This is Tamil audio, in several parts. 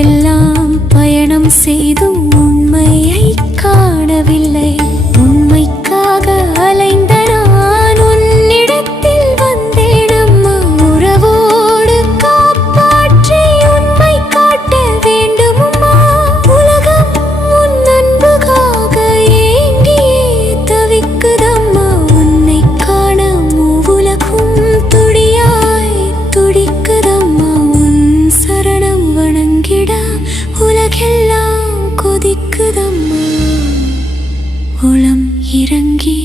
உலகெல்லாம் பயணம் செய்தும் உண்மையை காணவில்லை. உண்மைக்காக அலைந்த நான் உன்னிடத்தில் வந்தேன் அம்மா. உறவோடு காப்பாற்றி உண்மை காட்ட வேண்டும் அம்மா. உலகம் உன் அன்புக்காக ஏங்கியே தவிக்குதம்மா. உன்னை காண மூவுலகும் துடியாய் துடிக்குதம்மா. உன் சரணம் வணங்கிட உலகெல்லாம் கொதிக்குதம்மா. உளம் இறங்கி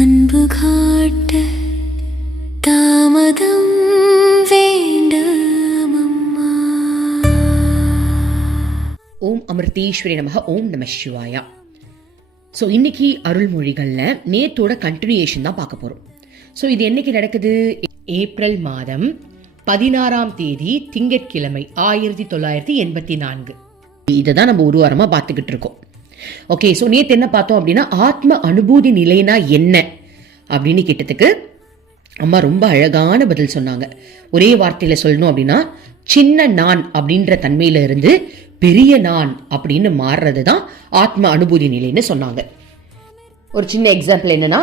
அன்பு காட்ட தாமதம் வேண்டாமம்மா. ஓம் அமிர்தேஸ்வரி நமக. ஓம் நம சிவாயா. ஸோ இன்னைக்கு அருள்மொழிகளில் நேத்தோட கண்டினியூஷன் தான் பார்க்க போகிறோம். ஸோ இது என்னைக்கு நடக்குது? ஏப்ரல் மாதம் 16ஆம் தேதி திங்கட்கிழமை 1984. இதை தான் நம்ம ஒரு வாரமாக பார்த்துக்கிட்டு இருக்கோம். ஓகே, ஸோ நேற்று என்ன பார்த்தோம் அப்படின்னா, ஆத்ம அனுபூதி நிலைனா என்ன அப்படின்னு கேட்டதுக்கு அம்மா ரொம்ப அழகான பதில் சொன்னாங்க. ஒரே வார்த்தையில் சொல்லணும் அப்படின்னா, சின்ன நான் அப்படின்ற தன்மையில இருந்து பெரிய நான் அப்படின்னு மாறுறது தான் ஆத்ம அனுபூதி நிலைன்னு சொன்னாங்க. ஒரு சின்ன எக்ஸாம்பிள் என்னன்னா,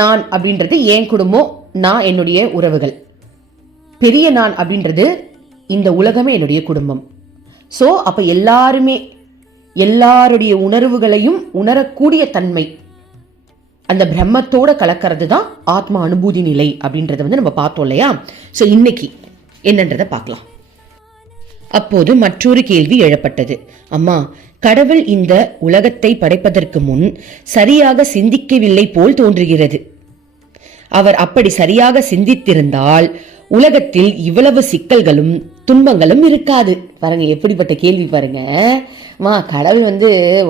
நான் அப்படின்றது என் குடும்பம், நான் என்னுடைய உறவுகள். பெரிய நான் அப்படின்றது இந்த உலகமே என்னுடைய குடும்பம். ஸோ அப்போ எல்லாருடைய உணர்வுகளையும் உணரக்கூடிய தன்மை அந்த பிரம்மத்தோட கலக்கிறது தான் ஆத்ம அனுபூதி நிலை அப்படின்றத நம்ம பார்த்தோம் இல்லையா? ஸோ இன்னைக்கு என்னன்றதை பார்க்கலாம். அப்போது மற்றொரு கேள்வி எழப்பட்டது. அம்மா, கடவுள் இந்த உலகத்தை படைப்பதற்கு முன் சரியாக சிந்திக்கவில்லை போல் தோன்றுகிறது. அவர் அப்படி சரியாக சிந்தித்திருந்தால் உலகத்தில் இவ்வளவு சிக்கல்களும் துன்பங்களும் இருக்காது. பாருங்க, எப்படிப்பட்ட கேள்வி பாருங்க. கடவுள்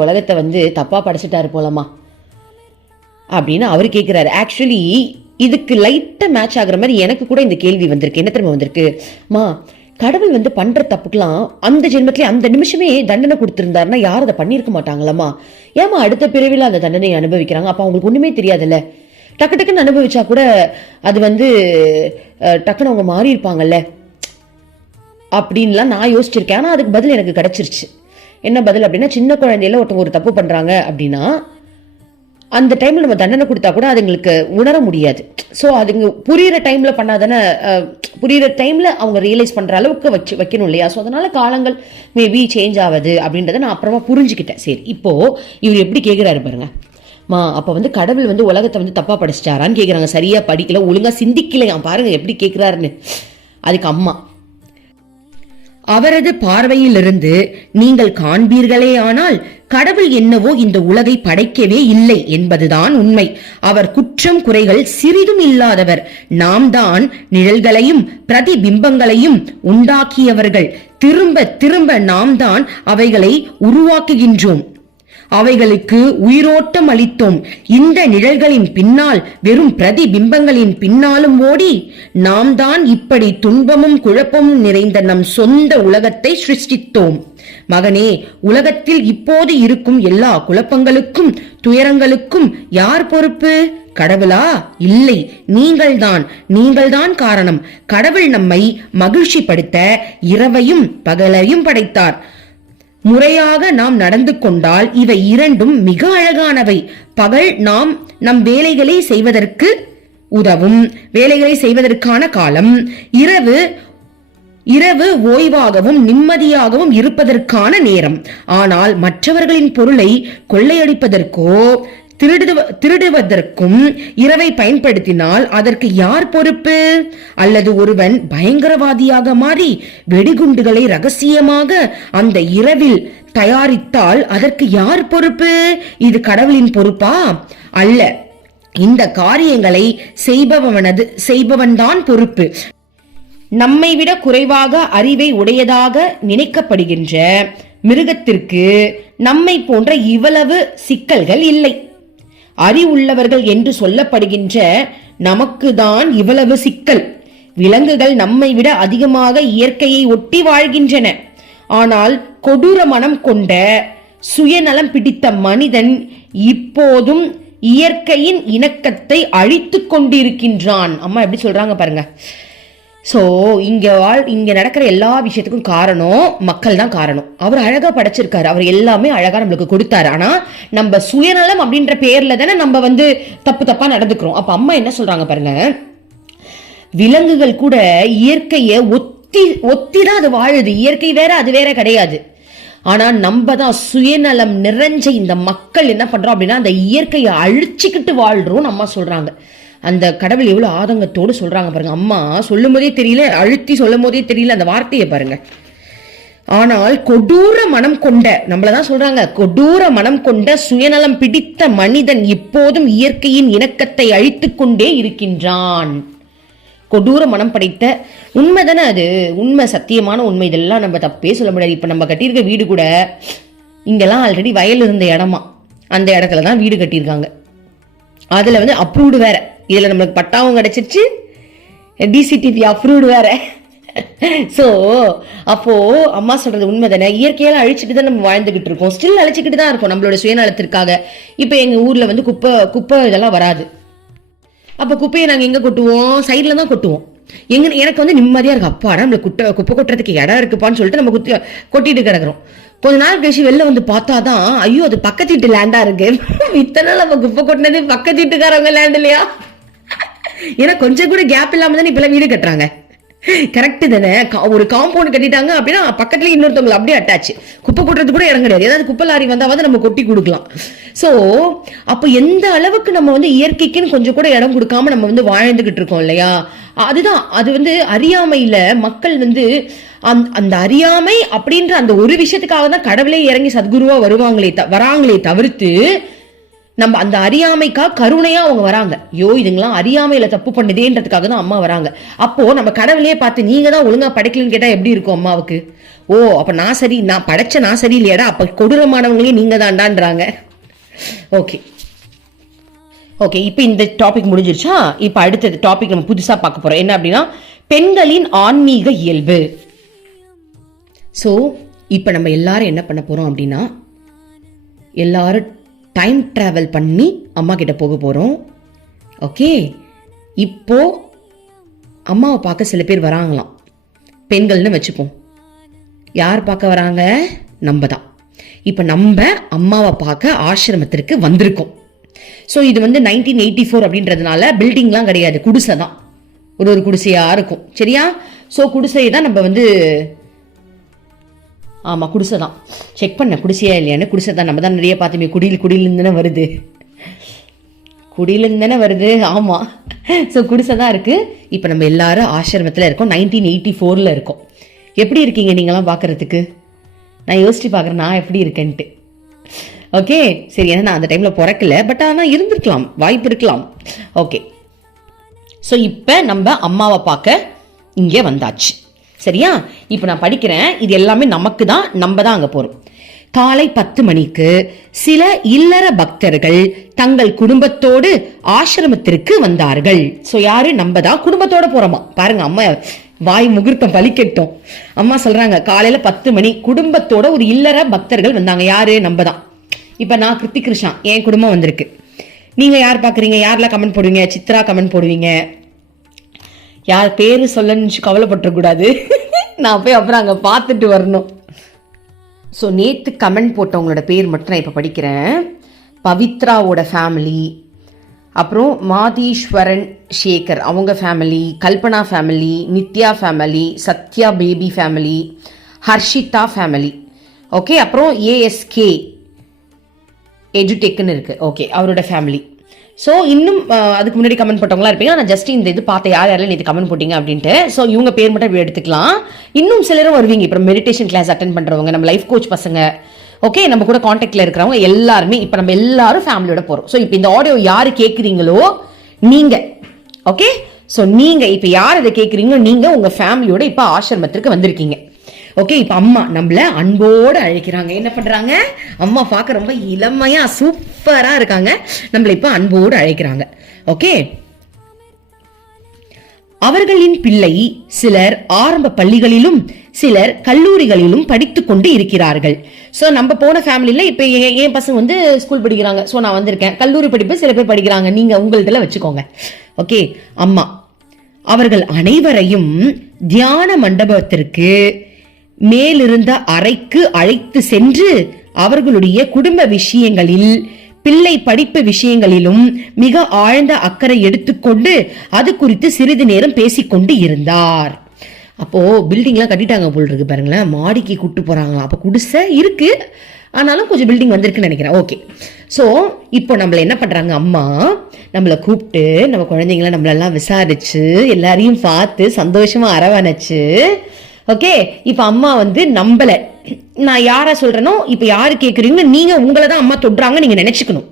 உலகத்தை தப்பா படைச்சிட்டாரு போலமா அப்படின்னு அவர் கேட்கிறாரு. ஆக்சுவலி இதுக்கு லைட்டா மேட்ச் ஆகுற மாதிரி எனக்கு கூட இந்த கேள்வி வந்திருக்கு. என்ன தெரியுமா வந்திருக்கு? கடவுள் பண்ற தப்புக்கெல்லாம் அந்த ஜென்மத்திலே அந்த நிமிஷமே தண்டனை கொடுத்திருந்தாருன்னா யாரும் அதை பண்ணிருக்க மாட்டாங்களாமா? ஏமா அடுத்த பிறவில அந்த தண்டனை அனுபவிக்கிறாங்க? அப்ப அவங்களுக்கு ஒண்ணுமே தெரியாதுல்ல. டக்கு டக்குன்னு அனுபவிச்சா கூட அது டக்குன்னு அவங்க மாறி இருப்பாங்கல்ல அப்படின்லாம் நான் யோசிச்சிருக்கேன். ஆனால் அதுக்கு பதில் எனக்கு கிடைச்சிருச்சு. என்ன பதில் அப்படின்னா, சின்ன குழந்தையில ஒருத்தவங்க ஒரு தப்பு பண்றாங்க அப்படின்னா அந்த டைம்ல நம்ம தண்டனை கொடுத்தா கூட அதுங்களுக்கு உணர முடியாது. ஸோ அதுங்க புரியுற டைம்ல பண்ணாதானே, புரியுற டைம்ல அவங்க ரியலைஸ் பண்ற அளவுக்கு வைக்கணும் இல்லையா? ஸோ அதனால காலங்கள் மேபி சேஞ்ச் ஆகுது அப்படின்றத நான் அப்புறமா புரிஞ்சுக்கிட்டேன். சரி, இப்போ இவர் எப்படி கேட்கிறாரு பாருங்க. அப்ப கடவுள் உலகத்தை தப்பா படிச்சிட்டாரான்னு கேக்குறாங்க. சரியா படிக்கல, ஒழுங்கா சிந்திக்கலையா? பாருங்க எப்படி கேக்குறாருன்னு. அதுக்கு அம்மா, அவரது பார்வையிலிருந்து நீங்கள் காண்பீர்களே, ஆனால் கடவுள் என்னவோ இந்த உலகை படைக்கவே இல்லை என்பதுதான் உண்மை. அவர் குற்றம் குறைகள் சிறிதும் இல்லாதவர். நாம் தான் நிழல்களையும் பிரதிபிம்பங்களையும் உண்டாக்கியவர்கள். திரும்ப திரும்ப நாம் தான் அவைகளை உருவாக்குகின்றோம், அவைகளுக்கு உயிரோட்டம் அளித்தோம். இந்த நிழல்களின் பின்னால் வெறும் பிரதிபிம்பங்களின் பின்னாலும் ஓடி நாம் தான் இப்படி துன்பமும் குழப்பமும் நிறைந்த நம் சொந்த உலகத்தை சிருஷ்டித்தோம். மகனே, உலகத்தில் இப்போது இருக்கும் எல்லா குழப்பங்களுக்கும் துயரங்களுக்கும் யார் பொறுப்பு? கடவுளா? இல்லை, நீங்கள்தான் காரணம். கடவுள் நம்மை மகிழ்ச்சிப்படுத்த இரவையும் பகலையும் படைத்தார். முறையாக நாம் நடந்து கொண்டால் இவை இரண்டும் மிக அழகானவை. பகல் நம் வேலைகளை செய்வதற்கு உதவும், வேலைகளை செய்வதற்கான காலம். இரவு ஓய்வாகவும் நிம்மதியாகவும் இருப்பதற்கான நேரம். ஆனால் மற்றவர்களின் பொருளை கொள்ளையடிப்பதற்கோ திருடுவதற்கும் இரவை பயன்படுத்தினால் அதற்கு யார் பொறுப்பு? அல்லது ஒருவன் பயங்கரவாதியாக மாறி வெடிகுண்டுகளை ரகசியமாக அந்த இரவில் தயாரித்தால் அதற்கு யார் பொறுப்பு? இது கடவுளின் பொறுப்பா? அல்ல, இந்த காரியங்களை செய்பவன்தான் பொறுப்பு. நம்மை விட குறைவாக அறிவை உடையதாக நினைக்கப்படுகின்ற மிருகத்திற்கு நம்மை போன்ற இவ்வளவு சிக்கல்கள் இல்லை. அறிவுள்ளவர்கள் என்று சொல்லப்படுகின்ற நமக்குதான் இவ்வளவு சிக்கல். விலங்குகள் நம்மை விட அதிகமாக இயற்கையை ஒட்டி வாழ்கின்றன. ஆனால் கொடூர மனம் கொண்ட சுயநலம் பிடித்த மனிதன் இப்போதும் இயற்கையின் இணக்கத்தை அழித்துக் கொண்டிருக்கின்றான். அம்மா எப்படி சொல்றாங்க பாருங்க. ஸோ இங்க நடக்கிற எல்லா விஷயத்துக்கும் காரணம் மக்கள் தான் காரணம். அவர் அழகா படைச்சிருக்காரு, அவர் எல்லாமே அழகா நம்மளுக்கு கொடுத்தாரு. ஆனா நம்ம சுயநலம் அப்படின்ற பேர்ல தானே நம்ம வந்து தப்பா நடந்துக்கிறோம். அப்ப அம்மா என்ன சொல்றாங்க பாருங்க, விலங்குகள் கூட இயற்கையை ஒத்தி தான் அது வாழுது. இயற்கை வேற அது வேற கிடையாது. ஆனா நம்ம தான் சுயநலம் நிறைஞ்ச இந்த மக்கள் என்ன பண்றோம் அப்படின்னா அந்த இயற்கையை அழிச்சுக்கிட்டு வாழ்றோம் அம்மா சொல்றாங்க. அந்த கடவுள் எவ்வளவு ஆதங்கத்தோடு சொல்றாங்க பாருங்க. அம்மா சொல்லும் போதே தெரியல, அழுத்தி சொல்லும் போதே தெரியல அந்த வார்த்தையை பாருங்க. ஆனால் கொடூர மனம் கொண்ட, நம்மளதான் சொல்றாங்க, கொடூர மனம் கொண்ட சுயநலம் பிடித்த மனிதன் இப்போதும் இயற்கையின் இணக்கத்தை அழித்துக் கொண்டே இருக்கின்றான். கொடூர மனம் படைத்த உண்மை தானே அது, உண்மை, சத்தியமான உண்மை. இதெல்லாம் நம்ம தப்பே சொல்ல முடியாது. இப்ப நம்ம கட்டியிருக்க வீடு கூட இங்கெல்லாம் ஆல்ரெடி வயல் இருந்த இடமா, அந்த இடத்துலதான் வீடு கட்டியிருக்காங்க. அதுல வந்து அப்ரூவ்டு வேற, இதுல நம்மளுக்கு பட்டாவும் கிடைச்சிருச்சு, டிசிடிபி அப்ரூவ்டு வேற. சோ அப்போ அம்மா சொல்றது உண்மை தானே, இயற்கையால அழிச்சுட்டு தான் நம்ம வாழ்ந்துகிட்டு இருக்கோம், ஸ்டில் அழிச்சுக்கிட்டு தான் இருக்கோம் நம்மளோட சுயநலத்திற்காக. இப்ப எங்க ஊர்ல வந்து குப்பை இதெல்லாம் வராது. அப்ப குப்பையை நாங்க எங்க கொட்டுவோம், சைட்ல தான் கொட்டுவோம். எனக்கு வந்து நிம்மதியா இருக்கு, அப்பாடா நம்மளுக்கு குப்பை கொட்டுறதுக்கு இடம் இருக்குப்பான்னு சொல்லிட்டு நம்ம கொட்டிட்டு கிடக்குறோம். கொஞ்ச நாள் கழிச்சு வெளில வந்து பார்த்தாதான், ஐயோ அது பக்கத்து வீட்டு லேண்டா இருக்கு. இத்தனை நம்ம குப்பை கொட்டினது பக்கத்து வீட்டுக்காரவங்க லேண்ட் இல்லையா? ஏன்னா கொஞ்சம் கூட கேப் இல்லாம தானே இப்பெல்லாம் வீடு கட்டுறாங்க. கரெக்ட் தானே? ஒரு காம்பவுண்ட் கட்டிட்டாங்க அப்படின்னா பக்கத்துல இன்னொருத்தவங்களை அப்படியே அட்டாச், குப்பை கொட்டுறது கூட இடம் கிடையாது. ஏதாவது குப்பை லாரி வந்தாவது நம்ம கொட்டி கொடுக்கலாம். சோ அப்ப எந்த அளவுக்கு நம்ம வந்து இயற்கைக்குன்னு கொஞ்சம் கூட இடம் கொடுக்காம நம்ம வந்து வாழ்ந்துகிட்டு இருக்கோம் இல்லையா? அதுதான் அது வந்து அறியாமையில மக்கள் வந்து அந்த அறியாமை அப்படின்ற அந்த ஒரு விஷயத்துக்காக தான் கடவுளே இறங்கி சத்குருவா வராங்களே தவிர்த்து நம்ம அந்த அறியாமைக்கா கருணையா அவங்க வராங்க. இதுங்களாம் அறியாமையில தப்பு பண்ணுதேன்றதுக்காக தான் அம்மா வராங்க. அப்போ நம்ம கடவுளையே பார்த்து நீங்க தான் ஒழுங்கா படைக்கலன்னு கேட்டா எப்படி இருக்கும் அம்மாவுக்கு? அப்ப நான் படைச்ச நான் சரி இல்லையாடா, அப்ப கொடூரமானவங்களே நீங்க தான்டான்றாங்க. ஓகே இப்ப இந்த டாபிக் முடிஞ்சிருச்சா? இப்ப அடுத்தது டாபிக் நம்ம புதுசா பார்க்க போறோம். என்ன அப்படின்னா பெண்களின் ஆன்மீக இயல்பு. சோ இப்ப நம்ம எல்லாரும் என்ன பண்ண போறோம் அப்படின்னா, எல்லாரும் டைம் டிராவல் பண்ணி அம்மா கிட்ட போக போறோம். ஓகே, இப்போ அம்மாவை பார்க்க சில பேர் வராங்களாம், பெண்கள்னு வச்சுப்போம். யார் பார்க்க வராங்க? நம்ம தான். இப்ப நம்ம அம்மாவை பார்க்க ஆசிரமத்திற்கு வந்திருக்கோம். ஸோ இது வந்து 1984 அப்படின்றதுனால பில்டிங்லாம் கிடையாது, குடிசை தான், ஒரு குடிசையா இருக்கும். சரியா? ஸோ குடிசையை தான் நம்ம வந்து, ஆமா குடிசை தான், செக் பண்ண குடிசையா இல்லையான்னு. குடிசை தான், நம்ம தான் நிறைய பார்த்துமே, குடியிலிருந்து தானே வருது. ஆமா, ஸோ குடிசை தான் இருக்கு. இப்போ நம்ம எல்லாரும் ஆசிரமத்தில் இருக்கோம், 1984 இருக்கோம். எப்படி இருக்கீங்க நீங்களாம் பார்க்கறதுக்கு? நான் யோசிச்சு பார்க்குறேன் நான் எப்படி இருக்கேன்ட்டு. ஓகே சரி, ஏன்னா நான் அந்த டைம்ல பிறக்கல, பட் ஆனால் இருந்திருக்கலாம், வாய்ப்பு இருக்கலாம். ஓகே, ஸோ இப்போ நம்ம அம்மாவை பார்க்க இங்கே வந்தாச்சு. சரியா? இப்போ நான் படிக்கிறேன், இது எல்லாமே நமக்கு தான், நம்ம தான் அங்கே போகிறோம். காலை 10 மணிக்கு சில இல்லற பக்தர்கள் தங்கள் குடும்பத்தோடு ஆசிரமத்திற்கு வந்தார்கள். ஸோ யாரு? நம்ம தான் குடும்பத்தோட போறோமா. பாருங்க, அம்மா வாய் முகூர்த்தம் பலிக்கட்டும். அம்மா சொல்றாங்க காலையில 10 மணி குடும்பத்தோட ஒரு இல்லற பக்தர்கள் வந்தாங்க. யாரு? நம்ம தான். இப்ப நான் கிருத்திக் கிருஷ்ணா, என் குடும்பம் வந்திருக்கு. நீங்க யார் பாக்குறீங்க? யாரெல்லாம் கமெண்ட் போடுவீங்க? சித்ரா கமெண்ட் போடுவீங்க. யார் பேரு சொல்லன்னு கவலைப்பட்டுற கூடாது. நான் போய் அப்புறம் அங்க பார்த்துட்டு வரணும். ஸோ நேற்று கமெண்ட் போட்டவங்களோட பேர் மட்டும் நான் இப்போ படிக்கிறேன். பவித்ராவோட ஃபேமிலி, அப்புறம் மாதீஸ்வரன் சேகர் அவங்க family, Kalpana family, Nithya family, Sathya baby family, Harshitha family. Okay, அப்புறம் ஏஎஸ்கே எஜுடெக்னு இருக்கு. ஓகே, அவரோட ஃபேமிலி. ஸோ இன்னும் அதுக்கு முன்னாடி கமெண்ட் போட்டவங்களா இருப்பீங்க. நான் ஜஸ்ட் இந்த இது பார்த்தேன் யார் யாரெல்லாம் நேற்று கமெண்ட் போட்டீங்க அப்படின்ட்டு. ஸோ இவங்க பேர் மட்டும் எடுத்துக்கலாம். இன்னும் சிலரும் வருவீங்க. இப்போ மெடிடேஷன் கிளாஸ் அட்டென்ட் பண்ணுறவங்க, நம்ம லைஃப் கோச் பசங்க, ஓகே, நம்ம கூட காண்டாக்டில் இருக்கிறவங்க எல்லாருமே இப்போ நம்ம எல்லாரும் ஃபேமிலியோட போகிறோம். ஸோ இப்போ இந்த ஆடியோ யார் கேட்குறீங்களோ நீங்கள், ஓகே, ஸோ நீங்கள் இப்போ யார் இதை கேட்குறீங்களோ நீங்கள் உங்கள் ஃபேமிலியோட இப்போ ஆசிரமத்திற்கு வந்திருக்கீங்க. ஓகே, இப்போ அம்மா நம்மள அன்போடு அழைக்கிறாங்க. என்ன பண்றாங்க? அம்மா பார்க்க ரொம்ப இளமையா சூப்பரா இருக்காங்க, நம்மள இப்போ அன்போடு அழைக்கிறாங்க. ஓகே, அவர்களின் பிள்ளை சிலர் ஆரம்ப பள்ளிகளிலும் சிலர் கல்லூரிகளிலும் படித்து கொண்டு இருக்கிறார்கள். ஸோ நம்ம போன ஃபேமிலியில இப்போ என் பசங்க வந்து ஸ்கூல் படிக்கிறாங்க. ஸோ நான் வந்திருக்கேன். கல்லூரி படிப்பு சில பேர் படிக்கிறாங்க, நீங்க உங்கள்கிட்ட வச்சுக்கோங்க. ஓகே, அம்மா அவர்கள் அனைவரையும் தியான மண்டபத்திற்கு மேலிருந்த அறைக்கு அழைத்து சென்று அவர்களுடைய குடும்ப விஷயங்களில், பிள்ளை படிப்பு விஷயங்களிலும் மிக ஆழ்ந்த அக்கறை எடுத்துக்கொண்டு அது குறித்து சிறிது நேரம் பேசிக்கொண்டு இருந்தார். அப்போ பில்டிங்லாம் கட்டிட்டாங்க போல் இருக்கு பாருங்களேன், மாடிக்கு கூட்டு போறாங்களா. அப்ப குடிசை இருக்கு, ஆனாலும் கொஞ்சம் பில்டிங் வந்திருக்குன்னு நினைக்கிறேன். ஓகே, ஸோ இப்போ நம்மள என்ன பண்றாங்க, அம்மா நம்மளை கூப்பிட்டு நம்ம குழந்தைங்கள நம்மளெல்லாம் விசாரிச்சு எல்லாரையும் பார்த்து சந்தோஷமா அரவணைச்சு, ஓகே இப்போ அம்மா வந்து நம்பல. நான் யாரை சொல்றேனோ, இப்போ யாரு கேட்குறீங்க, நீங்க உங்களை தான் அம்மா தொடுறாங்க நீங்க நினைச்சுக்கணும்,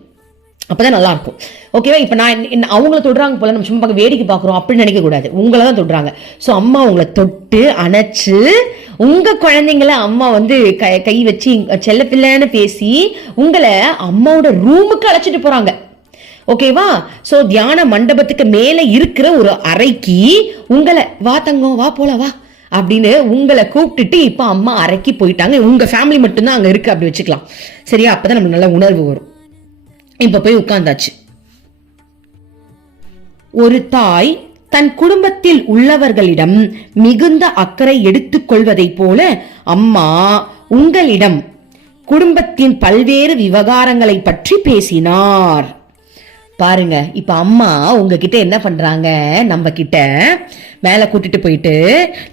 அப்பதான் நல்லா இருக்கும். ஓகேவா? இப்ப நான் அவங்கள தொடுறாங்க போல நம்ம சும்மா வேடிக்கை பாக்குறோம் அப்படின்னு நினைக்க கூடாது. உங்களை தான் தொடுறாங்க. சோ அம்மா உங்களை தொட்டு அணைச்சு உங்க குழந்தைங்கள அம்மா வந்து கை வச்சு செல்ல பிள்ளைன்னு பேசி உங்களை அம்மாவோட ரூமுக்கு அழைச்சிட்டு போறாங்க. ஓகேவா? சோ தியான மண்டபத்துக்கு மேல இருக்கிற ஒரு அறைக்கு உங்களை, வா தங்கம் வா போல வா அப்படின்னு உங்களை கூப்பிட்டுட்டு இப்ப அம்மா அறைக்கு போயிட்டாங்க. உங்க ஃபேமிலி மட்டும்தான் அங்க இருக்கு அப்படி வச்சுக்கலாம். சரியா? அப்பதான் நமக்கு நல்ல உணர்வு வரும். இப்ப போய் உட்கார்ந்தாச்சு. ஒரு தாய் தன் குடும்பத்தில் உள்ளவர்களிடம் மிகுந்த அக்கறை எடுத்துக் கொள்வதை போல அம்மா உங்களிடம் குடும்பத்தின் பல்வேறு விவகாரங்களை பற்றி பேசினார். பாருங்க, இப்ப அம்மா உங்ககிட்ட என்ன பண்றாங்க, நம்ம கிட்ட மேல கூட்டிட்டு போயிட்டு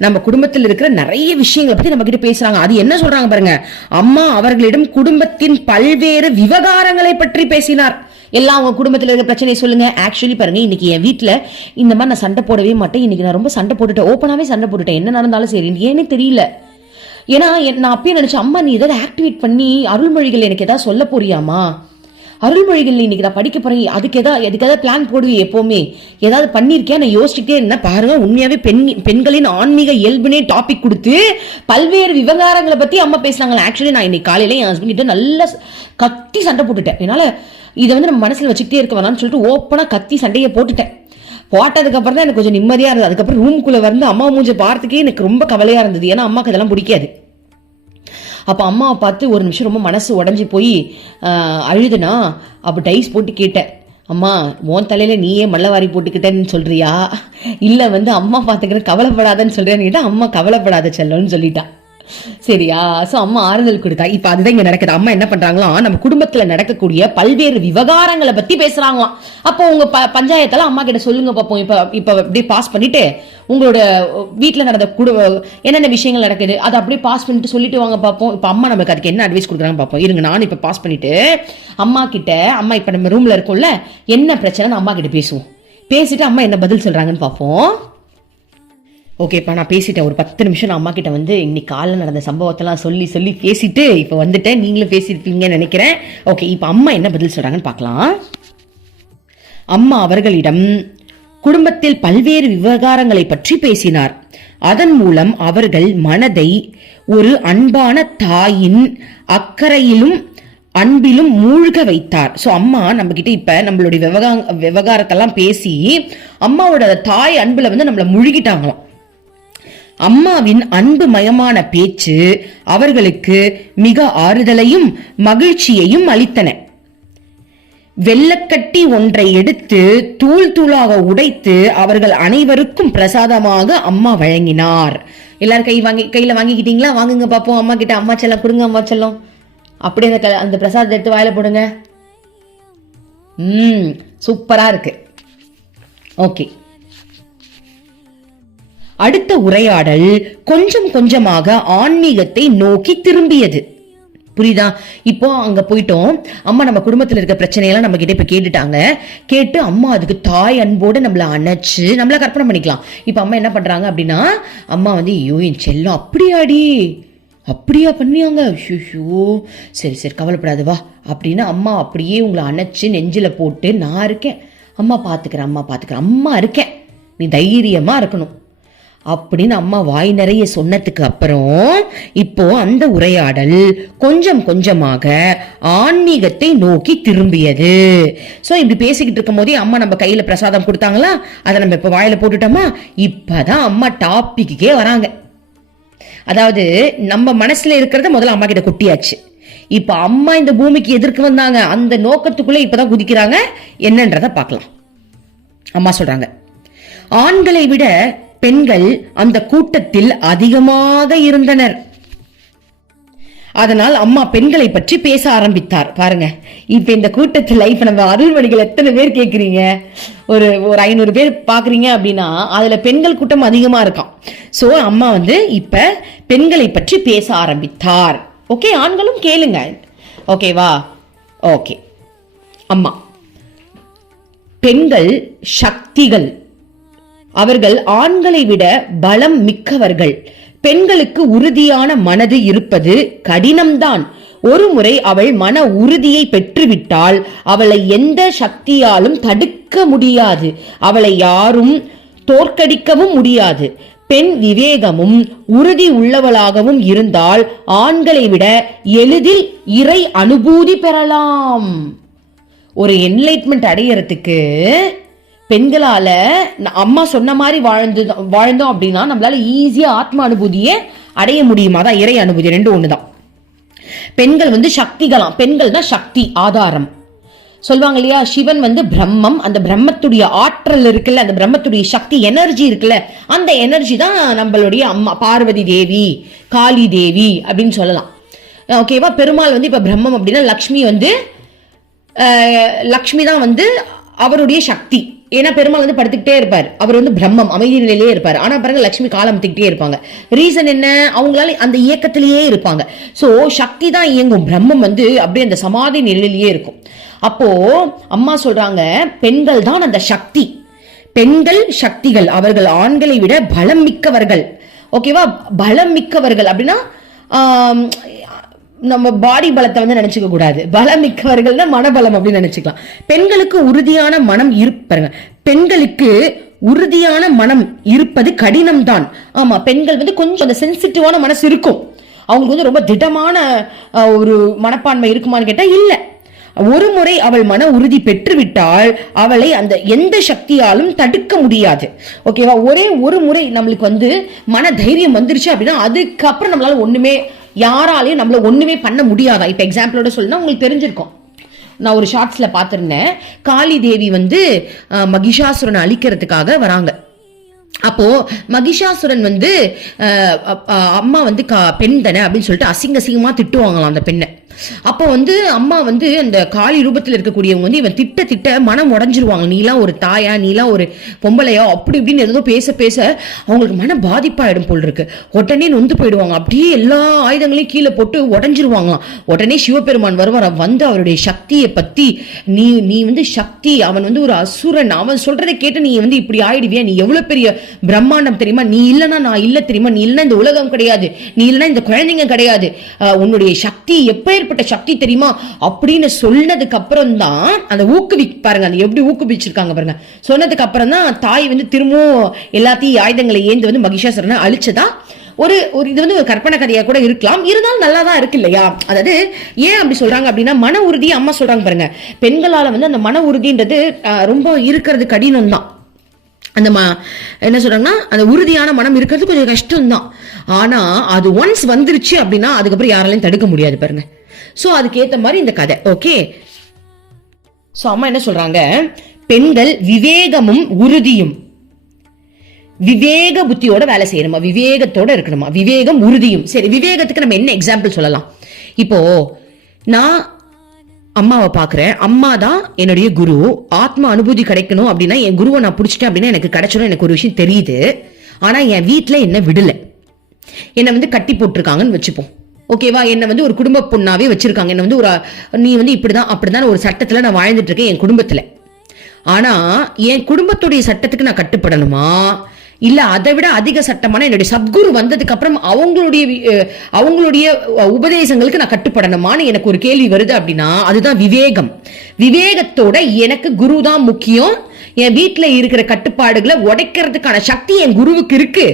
நம்ம குடும்பத்தில் இருக்கிற நிறைய விஷயங்களை பத்தி நம்ம கிட்ட பேசுறாங்க. அது என்ன சொல்றாங்க பாருங்க, அம்மா அவர்களிடம் குடும்பத்தின் பல்வேறு விவகாரங்களை பற்றி பேசினார். எல்லாம் உங்க குடும்பத்தில் இருக்க பிரச்சனையை சொல்லுங்க. ஆக்சுவலி பாருங்க, இன்னைக்கு என் வீட்டுல இந்த மாதிரி நான் சண்டை போடவே மாட்டேன். இன்னைக்கு நான் ரொம்ப சண்டை போட்டுட்டேன், ஓப்பனாவே சண்டை போட்டுட்டேன். என்ன நடந்தாலும் சரி, ஏன்னு தெரியல. ஏன்னா நான் அப்பயே நினைச்சேன், அம்மா நீ ஏதாவது ஆக்டிவேட் பண்ணி அருள்மொழிகள் எனக்கு ஏதாவது சொல்ல போறியாமா, அருள்மொழிகள் இன்னைக்கு நான் படிக்க போறேன், அதுக்கு ஏதாவது பிளான் போடுவேன், எப்பவுமே ஏதாவது பண்ணிருக்கேன். நான் யோசிச்சுட்டே என்ன பாருங்க, உண்மையாவே பெண்களின் ஆன்மீக இயல்புனே டாபிக் கொடுத்து பல்வேறு விவகாரங்களை பத்தி அம்மா பேசுறாங்க. ஆக்சுவலி நான் இன்னைக்கு காலையில என் ஹஸ்பண்ட் கிட்ட நல்லா கத்தி சண்டை போட்டுட்டேன். என்னால இதை வந்து நம்ம மனசுல வச்சுக்கிட்டே இருக்க வேணாம்னு சொல்லிட்டு ஓப்பனா கத்தி சண்டையை போட்டுட்டேன். போட்டதுக்கு அப்புறம் தான் எனக்கு கொஞ்சம் நிம்மதியா இருந்தது. அதுக்கப்புறம் ரூமுக்குள்ள வந்து அம்மா மூஞ்ச பார்த்துக்கே எனக்கு ரொம்ப கவலையா இருந்தது. ஏன்னா அம்மாக்கு இதெல்லாம் பிடிக்காது. அப்போ அம்மாவை பார்த்து ஒரு நிமிஷம் ரொம்ப மனசு உடஞ்சி போய் அழுதுனா, அப்போ டைஸ் போட்டு கேட்டேன், அம்மா உன் தலையில நீயே மல்லவாரி போட்டுக்கிட்டேன்னு சொல்றியா, இல்லை வந்து அம்மா பார்த்துக்கிறேன் கவலைப்படாதன்னு சொல்றேன்னு கேட்டா, அம்மா கவலைப்படாத செல்லன்னு சொல்லிட்டா. சரியா? சோ அம்மா ஆறுதல் கொடுத்தா. இப்ப அதுதான் இங்க நடக்குது. அம்மா என்ன பண்றாங்களாம், நம்ம குடும்பத்துல நடக்கக்கூடிய பல்வேறு விவகாரங்களை பத்தி பேசுறாங்களாம். அப்போ உங்க பஞ்சாயத்துல அம்மா கிட்ட சொல்லுங்க பாப்போம். இப்ப அப்படியே பாஸ் பண்ணிட்டு உங்களோட வீட்டுல நடந்த என்னென்ன விஷயங்கள் நடக்குது அதை அப்படியே பாஸ் பண்ணிட்டு சொல்லிட்டு வாங்க பாப்போம். இப்ப அம்மா நமக்கு அதுக்கு என்ன அட்வைஸ் கொடுக்குறாங்க பாப்போம். இருங்க, நானும் இப்ப பாஸ் பண்ணிட்டு அம்மா கிட்ட, அம்மா இப்ப நம்ம ரூம்ல இருக்கோம்ல, என்ன பிரச்சனைன்னு அம்மா கிட்ட பேசுவோம். பேசிட்டு அம்மா என்ன பதில் சொல்றாங்கன்னு பாப்போம். ஓகேப்பா, நான் பேசிட்டேன். ஒரு 10 நிமிஷம் நான் அம்மா கிட்ட வந்து இன்னைக்கு காலையில் நடந்த சம்பவத்தெல்லாம் சொல்லி பேசிட்டு இப்போ வந்துட்டேன். நீங்களும் பேசியிருப்பீங்கன்னு நினைக்கிறேன். ஓகே, இப்போ அம்மா என்ன பதில் சொல்றாங்கன்னு பார்க்கலாம். அம்மா அவர்களிடம் குடும்பத்தில் பல்வேறு விவகாரங்களை பற்றி பேசினார். அதன் மூலம் அவர்கள் மனதை ஒரு அன்பான தாயின் அக்கறையிலும் அன்பிலும் மூழ்க வைத்தார். சோ அம்மா நம்ம கிட்ட இப்ப நம்மளுடைய விவகாரத்தெல்லாம் பேசி அம்மாவோட தாய் அன்புல வந்து நம்மள முழுகிட்டாங்களாம். அம்மாவின் அன்பு மயமான பேச்சு அவர்களுக்கு மிக ஆறுதலையும் மகிழ்ச்சியையும் அளித்தன. வெள்ளக்கட்டி ஒன்றை எடுத்து தூள் தூளாக உடைத்து அவர்கள் அனைவருக்கும் பிரசாதமாக அம்மா வழங்கினார். எல்லாரும் கையில வாங்கிக்கிட்டீங்களா? வாங்குங்க பாப்போம். அம்மா கிட்ட அம்மா செல்லம் கொடுங்க, அம்மா செல்லம். அப்படியே அந்த பிரசாதத்தை எடுத்து வாயில போடுங்க. சூப்பரா இருக்கு. ஓகே, அடுத்த உரையாடல் கொஞ்சம் கொஞ்சமாக ஆன்மீகத்தை நோக்கி திரும்பியது. புரியுதா? இப்போ அங்க போயிட்டோம். அம்மா நம்ம குடும்பத்துல இருக்க பிரச்சனையெல்லாம் நம்ம கிட்ட இப்ப கேட்டுட்டாங்க. கேட்டு அம்மா அதுக்கு தாய் அன்போடு நம்மள அணைச்சு நம்மள கற்பனை பண்ணிக்கலாம். இப்ப அம்மா என்ன பண்றாங்க அப்படின்னா, அம்மா வந்து ஐயோ என் செல்லம் அப்படியா பண்ணியாங்க, ஐயோ சரி கவலைப்படாது வா அப்படின்னு அம்மா அப்படியே உங்களை அணைச்சு நெஞ்சில போட்டு, நான் இருக்கேன், அம்மா பாத்துக்கிறேன், அம்மா இருக்கேன், நீ தைரியமா இருக்கணும் அப்படின்னு அம்மா வாய் நிறைய சொன்னதுக்கு அப்புறம் இப்போ அந்த உரையாடல் கொஞ்சம் கொஞ்சமாக ஆன்மீகத்தை நோக்கி திரும்பியது. சோ இப்படி பேசிக்கிட்டு இருக்கும் போதே அம்மா நம்ம கையில பிரசாதம் கொடுத்தாங்களா, அதை நம்ம இப்ப வாயில போட்டுட்டோமா, இப்பதான் அம்மா டாபிக்கே வராங்க. அதாவது நம்ம மனசுல இருக்கிறத முதல்ல அம்மா கிட்ட கொட்டியாச்சு. இப்ப அம்மா இந்த பூமிக்கு எதிர்க்கு வந்தாங்க, அந்த நோக்கத்துக்குள்ள இப்பதான் குதிக்கிறாங்க. என்னன்றத பார்க்கலாம். அம்மா சொல்றாங்க, ஆண்களை விட பெண்கள் அந்த கூட்டத்தில் அதிகமாக இருந்தனர். அதனால் அம்மா பெண்களை பற்றி பேச ஆரம்பித்தார். பாருங்க, இப்ப இந்த கூட்டத்துல இப்ப நம்ம அருள்மொழிகள் எத்தனை பேர் கேக்குறீங்க? ஒரு 500 பேர் பாக்குறீங்க அப்படின்னா அதுல பெண்கள் கூட்டம் அதிகமா இருக்கான். சோ அம்மா இப்ப பெண்களை பற்றி பேச ஆரம்பித்தார். ஓகே, ஆண்களும் கேளுங்க. ஓகேவா? ஓகே. அம்மா, பெண்கள் சக்திகள், அவர்கள் ஆண்களை விட பலம் மிக்கவர்கள். பெண்களுக்கு உறுதியான மனது இருப்பது கடினம்தான். ஒரு முறை அவள் மன உறுதியை பெற்றுவிட்டால் அவளை எந்த சக்தியாலும் தடுக்க முடியாது. அவளை யாரும் தோற்கடிக்கவும் முடியாது. பெண் விவேகமும் உறுதி உள்ளவளாகவும் இருந்தால் ஆண்களை விட எளிதில் இறை அனுபூதி பெறலாம். ஒரு என்லைட்மெண்ட் அடையறதுக்கு பெண்களால அம்மா சொன்ன மாதிரி வாழ்ந்தோம் அப்படின்னா நம்மளால ஈஸியா ஆத்ம அனுபூதியை அடைய முடியுமா? தான் இறை அனுபூதி, ரெண்டு ஒண்ணுதான். பெண்கள் சக்திகளாம். பெண்கள் தான் சக்தி ஆதாரம். சொல்லுவாங்க இல்லையா, சிவன் பிரம்மம். அந்த பிரம்மத்துடைய ஆற்றல் இருக்குல்ல, அந்த பிரம்மத்துடைய சக்தி எனர்ஜி இருக்குல்ல, அந்த எனர்ஜி தான் நம்மளுடைய அம்மா பார்வதி தேவி, காளி தேவி அப்படின்னு சொல்லலாம். ஓகேவா? பெருமாள் இப்ப பிரம்மம் அப்படின்னா லக்ஷ்மி லக்ஷ்மி தான் அவருடைய சக்தி. ஏன்னா பெருமாள் படுத்துக்கிட்டே இருப்பார். அவர் பிரம்மம், அமைதி நிலையிலே இருப்பார். ஆனா பாருங்க, லட்சுமி காலமிட்டுக்கிட்டே இருப்பாங்க. ரீசன் என்ன? அவங்களால அந்த இயக்கத்திலேயே இருப்பாங்க. சோ சக்தி தான் இயங்கும். பிரம்மம் அப்படியே அந்த சமாதி நிலையிலேயே இருக்கும். அப்போ அம்மா சொல்றாங்க, பெண்கள் தான் அந்த சக்தி. பெண்கள் சக்திகள், அவர்கள் ஆண்களை விட பலம் மிக்கவர்கள். ஓகேவா? பலம் மிக்கவர்கள் அப்படின்னா நம்ம பாடி பலத்தை நினைச்சுக்க கூடாது. பலம் மிக்கவர்கள் மனபலம் அப்படின்னு நினைச்சுக்கலாம். பெண்களுக்கு உறுதியான மனம் இருப்பாங்க. பெண்களுக்கு உறுதியான மனம் இருப்பது கடினம் தான். ஆமா, பெண்கள் கொஞ்சம் அந்த சென்சிட்டிவான மனசு இருக்கும். அவங்களுக்கு ரொம்ப திடமான ஒரு மனப்பான்மை இருக்குமான்னு கேட்டா இல்ல. ஒரு முறை அவள் மன உறுதி பெற்றுவிட்டால் அவளை அந்த எந்த சக்தியாலும் தடுக்க முடியாது. ஓகேவா? ஒரே ஒரு முறை நம்மளுக்கு மன தைரியம் வந்துருச்சு அப்படின்னா அதுக்கப்புறம் நம்மளால ஒண்ணுமே, யாராலையும் நம்மள ஒண்ணுமே பண்ண முடியாதா? இப்ப எக்ஸாம்பிளோட சொல்லணும்னா உங்களுக்கு தெரிஞ்சிருக்கும். நான் ஒரு ஷார்ட்ஸ்ல பாத்திருந்தேன். காளி தேவி மகிஷாசுரனை அழிக்கிறதுக்காக வராங்க. அப்போ மகிஷாசுரன் அம்மா பெண் தானே அப்படின்னு சொல்லிட்டு அசிங்கமா திட்டுவாங்களாம் அந்த பெண்ணை. அப்போ அம்மா அந்த காளி ரூபத்தில் இருக்கக்கூடியவங்க இவன் திட்ட மனம் உடஞ்சிருவாங்க. நீலாம் ஒரு தாயா, நீலாம் ஒரு பொம்பளையா, அப்படி இப்படின்னு ஏதோ பேச பேச அவங்களுக்கு மன பாதிப்பாயிடும் போல் இருக்கு. உடனே நொந்து போயிடுவாங்க. அப்படியே எல்லா ஆயுதங்களையும் கீழே போட்டு உடஞ்சிருவாங்களாம். உடனே சிவபெருமான் வருவார். அவருடைய சக்தியை பத்தி, நீ சக்தி, அவன் ஒரு அசுரன், அவன் சொல்றதை கேட்டு நீ இப்படி ஆயிடுவியா? நீ எவ்வளவு பெரிய பிரம்மாண்டம் தெரியுமா? நீ இல்லைன்னா நான் இல்ல தெரியுமா? நீ இல்லைன்னா இந்த உலகம் கிடையாது, நீ இல்லைன்னா இந்த குழந்தைங்க கிடையாது, உன்னுடைய சக்தி எப்ப சக்தி தெரியுமா அப்படின்னு சொன்னதுக்கு அப்புறம் தான் அந்த பாருங்க, அந்த எப்படி ஊக்குவிச்சிருக்காங்க பாருங்க. சொன்னதுக்கு அப்புறம் தான் தாய் திரும்பவும் எல்லாத்தையும் ஆயுதங்களை ஏந்து மகிஷாசுரனை அழிச்சதா ஒரு இது ஒரு கற்பனை கதையா கூட இருக்கலாம். இருந்தாலும் நல்லா தான் இருக்கு இல்லையா? அதாவது ஏன் அப்படி சொல்றாங்க அப்படின்னா, மன உறுதி அம்மா சொல்றாங்க பாருங்க. பெண்களால அந்த மன உறுதின்றது ரொம்ப இருக்கிறது கடினம் தான். அந்த என்ன சொல்றாங்கன்னா, அந்த உறுதியான மனம் இருக்கிறது கொஞ்சம் கஷ்டம் தான். ஆனா அது ஒன்ஸ் வந்துருச்சு அப்படின்னா அதுக்கப்புறம் யாராலையும் தடுக்க முடியாது பாருங்க. சோ அதுக்கு ஏத்த மாதிரி இந்த கதை. ஓகே, சோ அம்மா என்ன சொல்றாங்க, பெண்கள் விவேகமும் உறுதியும், விவேக புத்தியோட வேலை செய்யணுமா, விவேகத்தோட இருக்கணுமா, விவேகம் உறுதியும். சரி, விவேகத்துக்கு நம்ம என்ன எக்ஸாம்பிள் சொல்லலாம்? இப்போ நான் அம்மாவை பாக்குறேன். அம்மா தான் என்னுடைய குரு. ஆத்ம அனுபூதி கிடைக்கணும் அப்படின்னா என் குருவை நான் பிடிச்சிட்டேன் அப்படின்னா எனக்கு கிடைச்சிடும். எனக்கு ஒரு விஷயம் தெரியுது. ஆனா என் வீட்டுல என்ன விடல, என்ன கட்டி போட்டிருக்காங்கன்னு வச்சுப்போம். ஓகேவா? என்ன ஒரு குடும்ப பொண்ணாவே வச்சிருக்காங்க. என்ன ஒரு நீ இப்படிதான் அப்படிதான் ஒரு சட்டத்துல நான் வாழ்ந்துட்டு இருக்கேன் என் குடும்பத்துல. ஆனா என் குடும்பத்துடைய சட்டத்துக்கு நான் கட்டுப்படணுமா, இல்ல அதை விட அதிக சட்டமான என்னுடைய சத்குரு வந்ததுக்கு அப்புறம் அவங்களுடைய உபதேசங்களுக்கு நான் கட்டுப்படணுமான்னு எனக்கு ஒரு கேள்வி வருது அப்படின்னா அதுதான் விவேகம். விவேகத்தோட எனக்கு குரு தான் முக்கியம். என் வீட்டுல இருக்கிற கட்டுப்பாடுகளை உடைக்கிறதுக்கான சக்தி என் குருவுக்கு இருக்கு.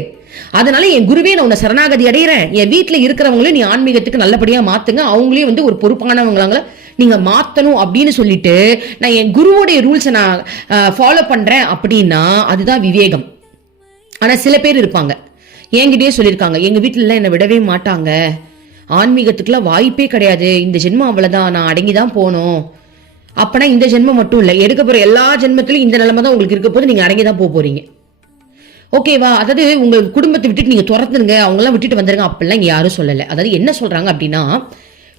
அதனால என் குருவே நான் உன்னை சரணாகதி அடைகிறேன். என் வீட்டுல இருக்கிறவங்களையும் நீ ஆன்மீகத்துக்கு நல்லபடியா மாத்துங்க, அவங்களையும் ஒரு பொறுப்பானவங்களாங்கள நீங்க மாத்தணும் அப்படின்னு சொல்லிட்டு நான் என் குருவோடைய ரூல்ஸை நான் ஃபாலோ பண்றேன் அப்படின்னா அதுதான் விவேகம். ஆனா சில பேர் இருப்பாங்க, என்கிட்டயே சொல்லியிருக்காங்க, எங்க வீட்டுல எல்லாம் என்னை விடவே மாட்டாங்க, ஆன்மீகத்துக்குலாம் வாய்ப்பே கிடையாது, இந்த ஜென்மம் அவ்வளவுதான், நான் அடங்கிதான் போகணும். அப்பனா இந்த ஜென்மம் மட்டும் இல்ல, எடுக்க போற எல்லா ஜென்மத்திலும் இந்த நிலைமை தான் உங்களுக்கு இருக்க போது, நீங்க அடங்கிதான் போறீங்க. ஓகேவா? அதாவது உங்க குடும்பத்தை விட்டுட்டு நீங்க துரத்துருங்க, அவங்கெல்லாம் விட்டுட்டு வந்துருங்க அப்படிலாம் இங்க யாரும் சொல்லல. அதாவது என்ன சொல்றாங்க அப்படின்னா,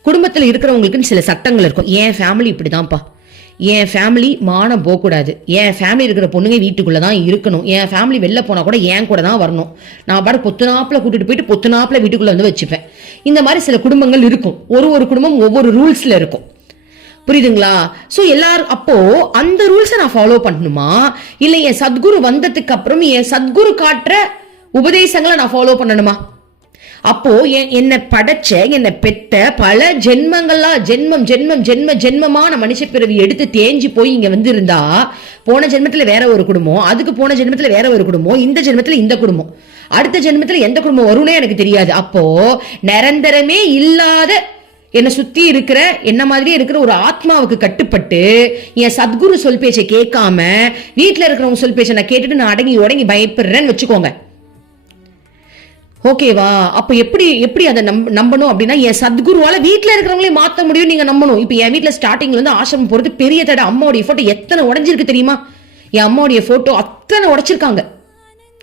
குடும்பத்துல இருக்கிறவங்களுக்கு சில சட்டங்கள் இருக்கும். என் ஃபேமிலி இப்படிதான்ப்பா, என் ஃபேமிலி மானம் போகக்கூடாது, என் ஃபேமிலி இருக்கிற பொண்ணுங்க வீட்டுக்குள்ளதான் இருக்கணும், என் ஃபேமிலி வெளில போனா கூட என் கூட தான் வரணும், நான் பாட்டு பொத்துனாப்புல கூட்டிட்டு போயிட்டு பொத்துனாப்புல வீட்டுக்குள்ள வந்து வச்சுப்பேன். இந்த மாதிரி சில குடும்பங்கள் இருக்கும். ஒரு குடும்பம் ஒவ்வொரு ரூல்ஸ்ல இருக்கும். புரியுதுங்களா? சோ எல்லாரும் அப்போ அந்த ரூல்ஸை நான் ஃபாலோ பண்ணணுமா, இல்ல என் சத்குரு வந்ததுக்கு அப்புறம் என் சத்குரு காட்டுற உபதேசங்களை நான் ஃபாலோ பண்ணணுமா? அப்போ என்னை படைச்ச, என்னை பெத்த பல ஜென்மமான மனுஷ பிறவி எடுத்து தேஞ்சி போய் இங்க வந்து இருந்தா, போன ஜென்மத்துல வேற ஒரு குடும்பம், அதுக்கு போன ஜென்மத்துல வேற ஒரு குடும்பம், இந்த ஜென்மத்துல இந்த குடும்பம், அடுத்த ஜென்மத்துல எந்த குடும்பம் வரும்னே எனக்கு தெரியாது. அப்போ நிரந்தரமே இல்லாத என்னை சுத்தி இருக்கிற என்ன மாதிரி இருக்கிற ஒரு ஆத்மாவுக்கு கட்டுப்பட்டு என் சத்குரு சொல் பேச்சை கேட்காம வீட்டுல இருக்கிறவங்க சொல் பேச்சை நான் கேட்டுட்டு நான் அடங்கி உடங்கி பயப்படுறேன்னு வச்சுக்கோங்க. ஓகேவா? அப்ப எப்படி அதை நம்பணும் அப்படின்னா, என் சத்குருவால வீட்டுல இருக்கிறவங்களே மாத்த முடியும் நீங்க நம்பணும். இப்ப என் வீட்டுல ஸ்டார்டிங்ல இருந்து ஆசிரமம் போறது பெரிய தடை. அம்மாவுடைய போட்டோ எத்தனை உடைஞ்சிருக்கு தெரியுமா? என் அம்மாவுடைய போட்டோ அத்தனை உடைச்சிருக்காங்க.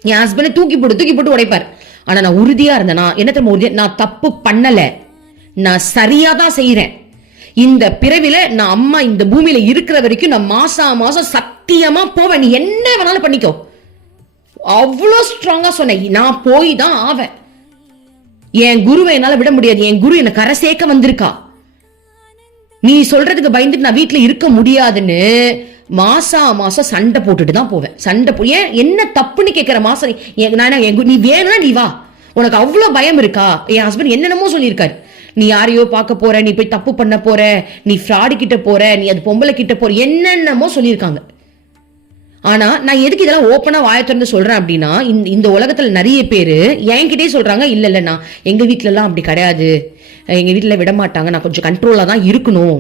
என் ஹஸ்பண்ட் தூக்கி போட்டு உடைப்பார். ஆனா நான் உறுதியா இருந்தேனா, என்ன தெரியுமா உறுதியா, நான் தப்பு பண்ணல, நான் சரியா தான் செய்யறேன். இந்த பிறவில நான் அம்மா இந்த பூமியில இருக்கிற வரைக்கும் நான் மாசம் சத்தியமா போவேன், நீ என்ன வேணாலும் பண்ணிக்கோ, அவ்வளவு ஸ்ட்ராங்கா சொன்னேன். நான் போய் தான் ஆவேன். என் குருவை என்னால விட முடியாது. என் குரு என்ன கரை சேர்க்க வந்திருக்கா. நீ சொல்றதுக்கு பயந்துட்டு நான் வீட்டுல இருக்க முடியாதுன்னு மாசம் சண்டை போட்டுட்டு தான் போவேன். ஏன் என்ன தப்புன்னு கேட்கிற மாசம் நீ வேணும்னா நீ வா, உனக்கு அவ்வளவு பயம் இருக்கா? என் ஹஸ்பண்ட் என்னென்னமோ சொல்லியிருக்காரு, நீ யாரையோ பார்க்க போற, நீ போய் தப்பு பண்ண போற, நீ ஃப்ராடு கிட்ட போற, நீ அது பொம்பளை கிட்ட போற, என்னென்னமோ சொல்லியிருக்காங்க. ஆனா நான் எதுக்கு இதெல்லாம் ஓப்பனா வாயை திறந்து சொல்றேன் அப்படின்னா, இந்த உலகத்துல நிறைய பேரு என்கிட்டே சொல்றாங்க, இல்ல நான் எங்க வீட்டுல எல்லாம் அப்படி கிடையாது, எங்க வீட்டுல விட மாட்டாங்க, நான் கொஞ்சம் கண்ட்ரோலா தான் இருக்கணும்.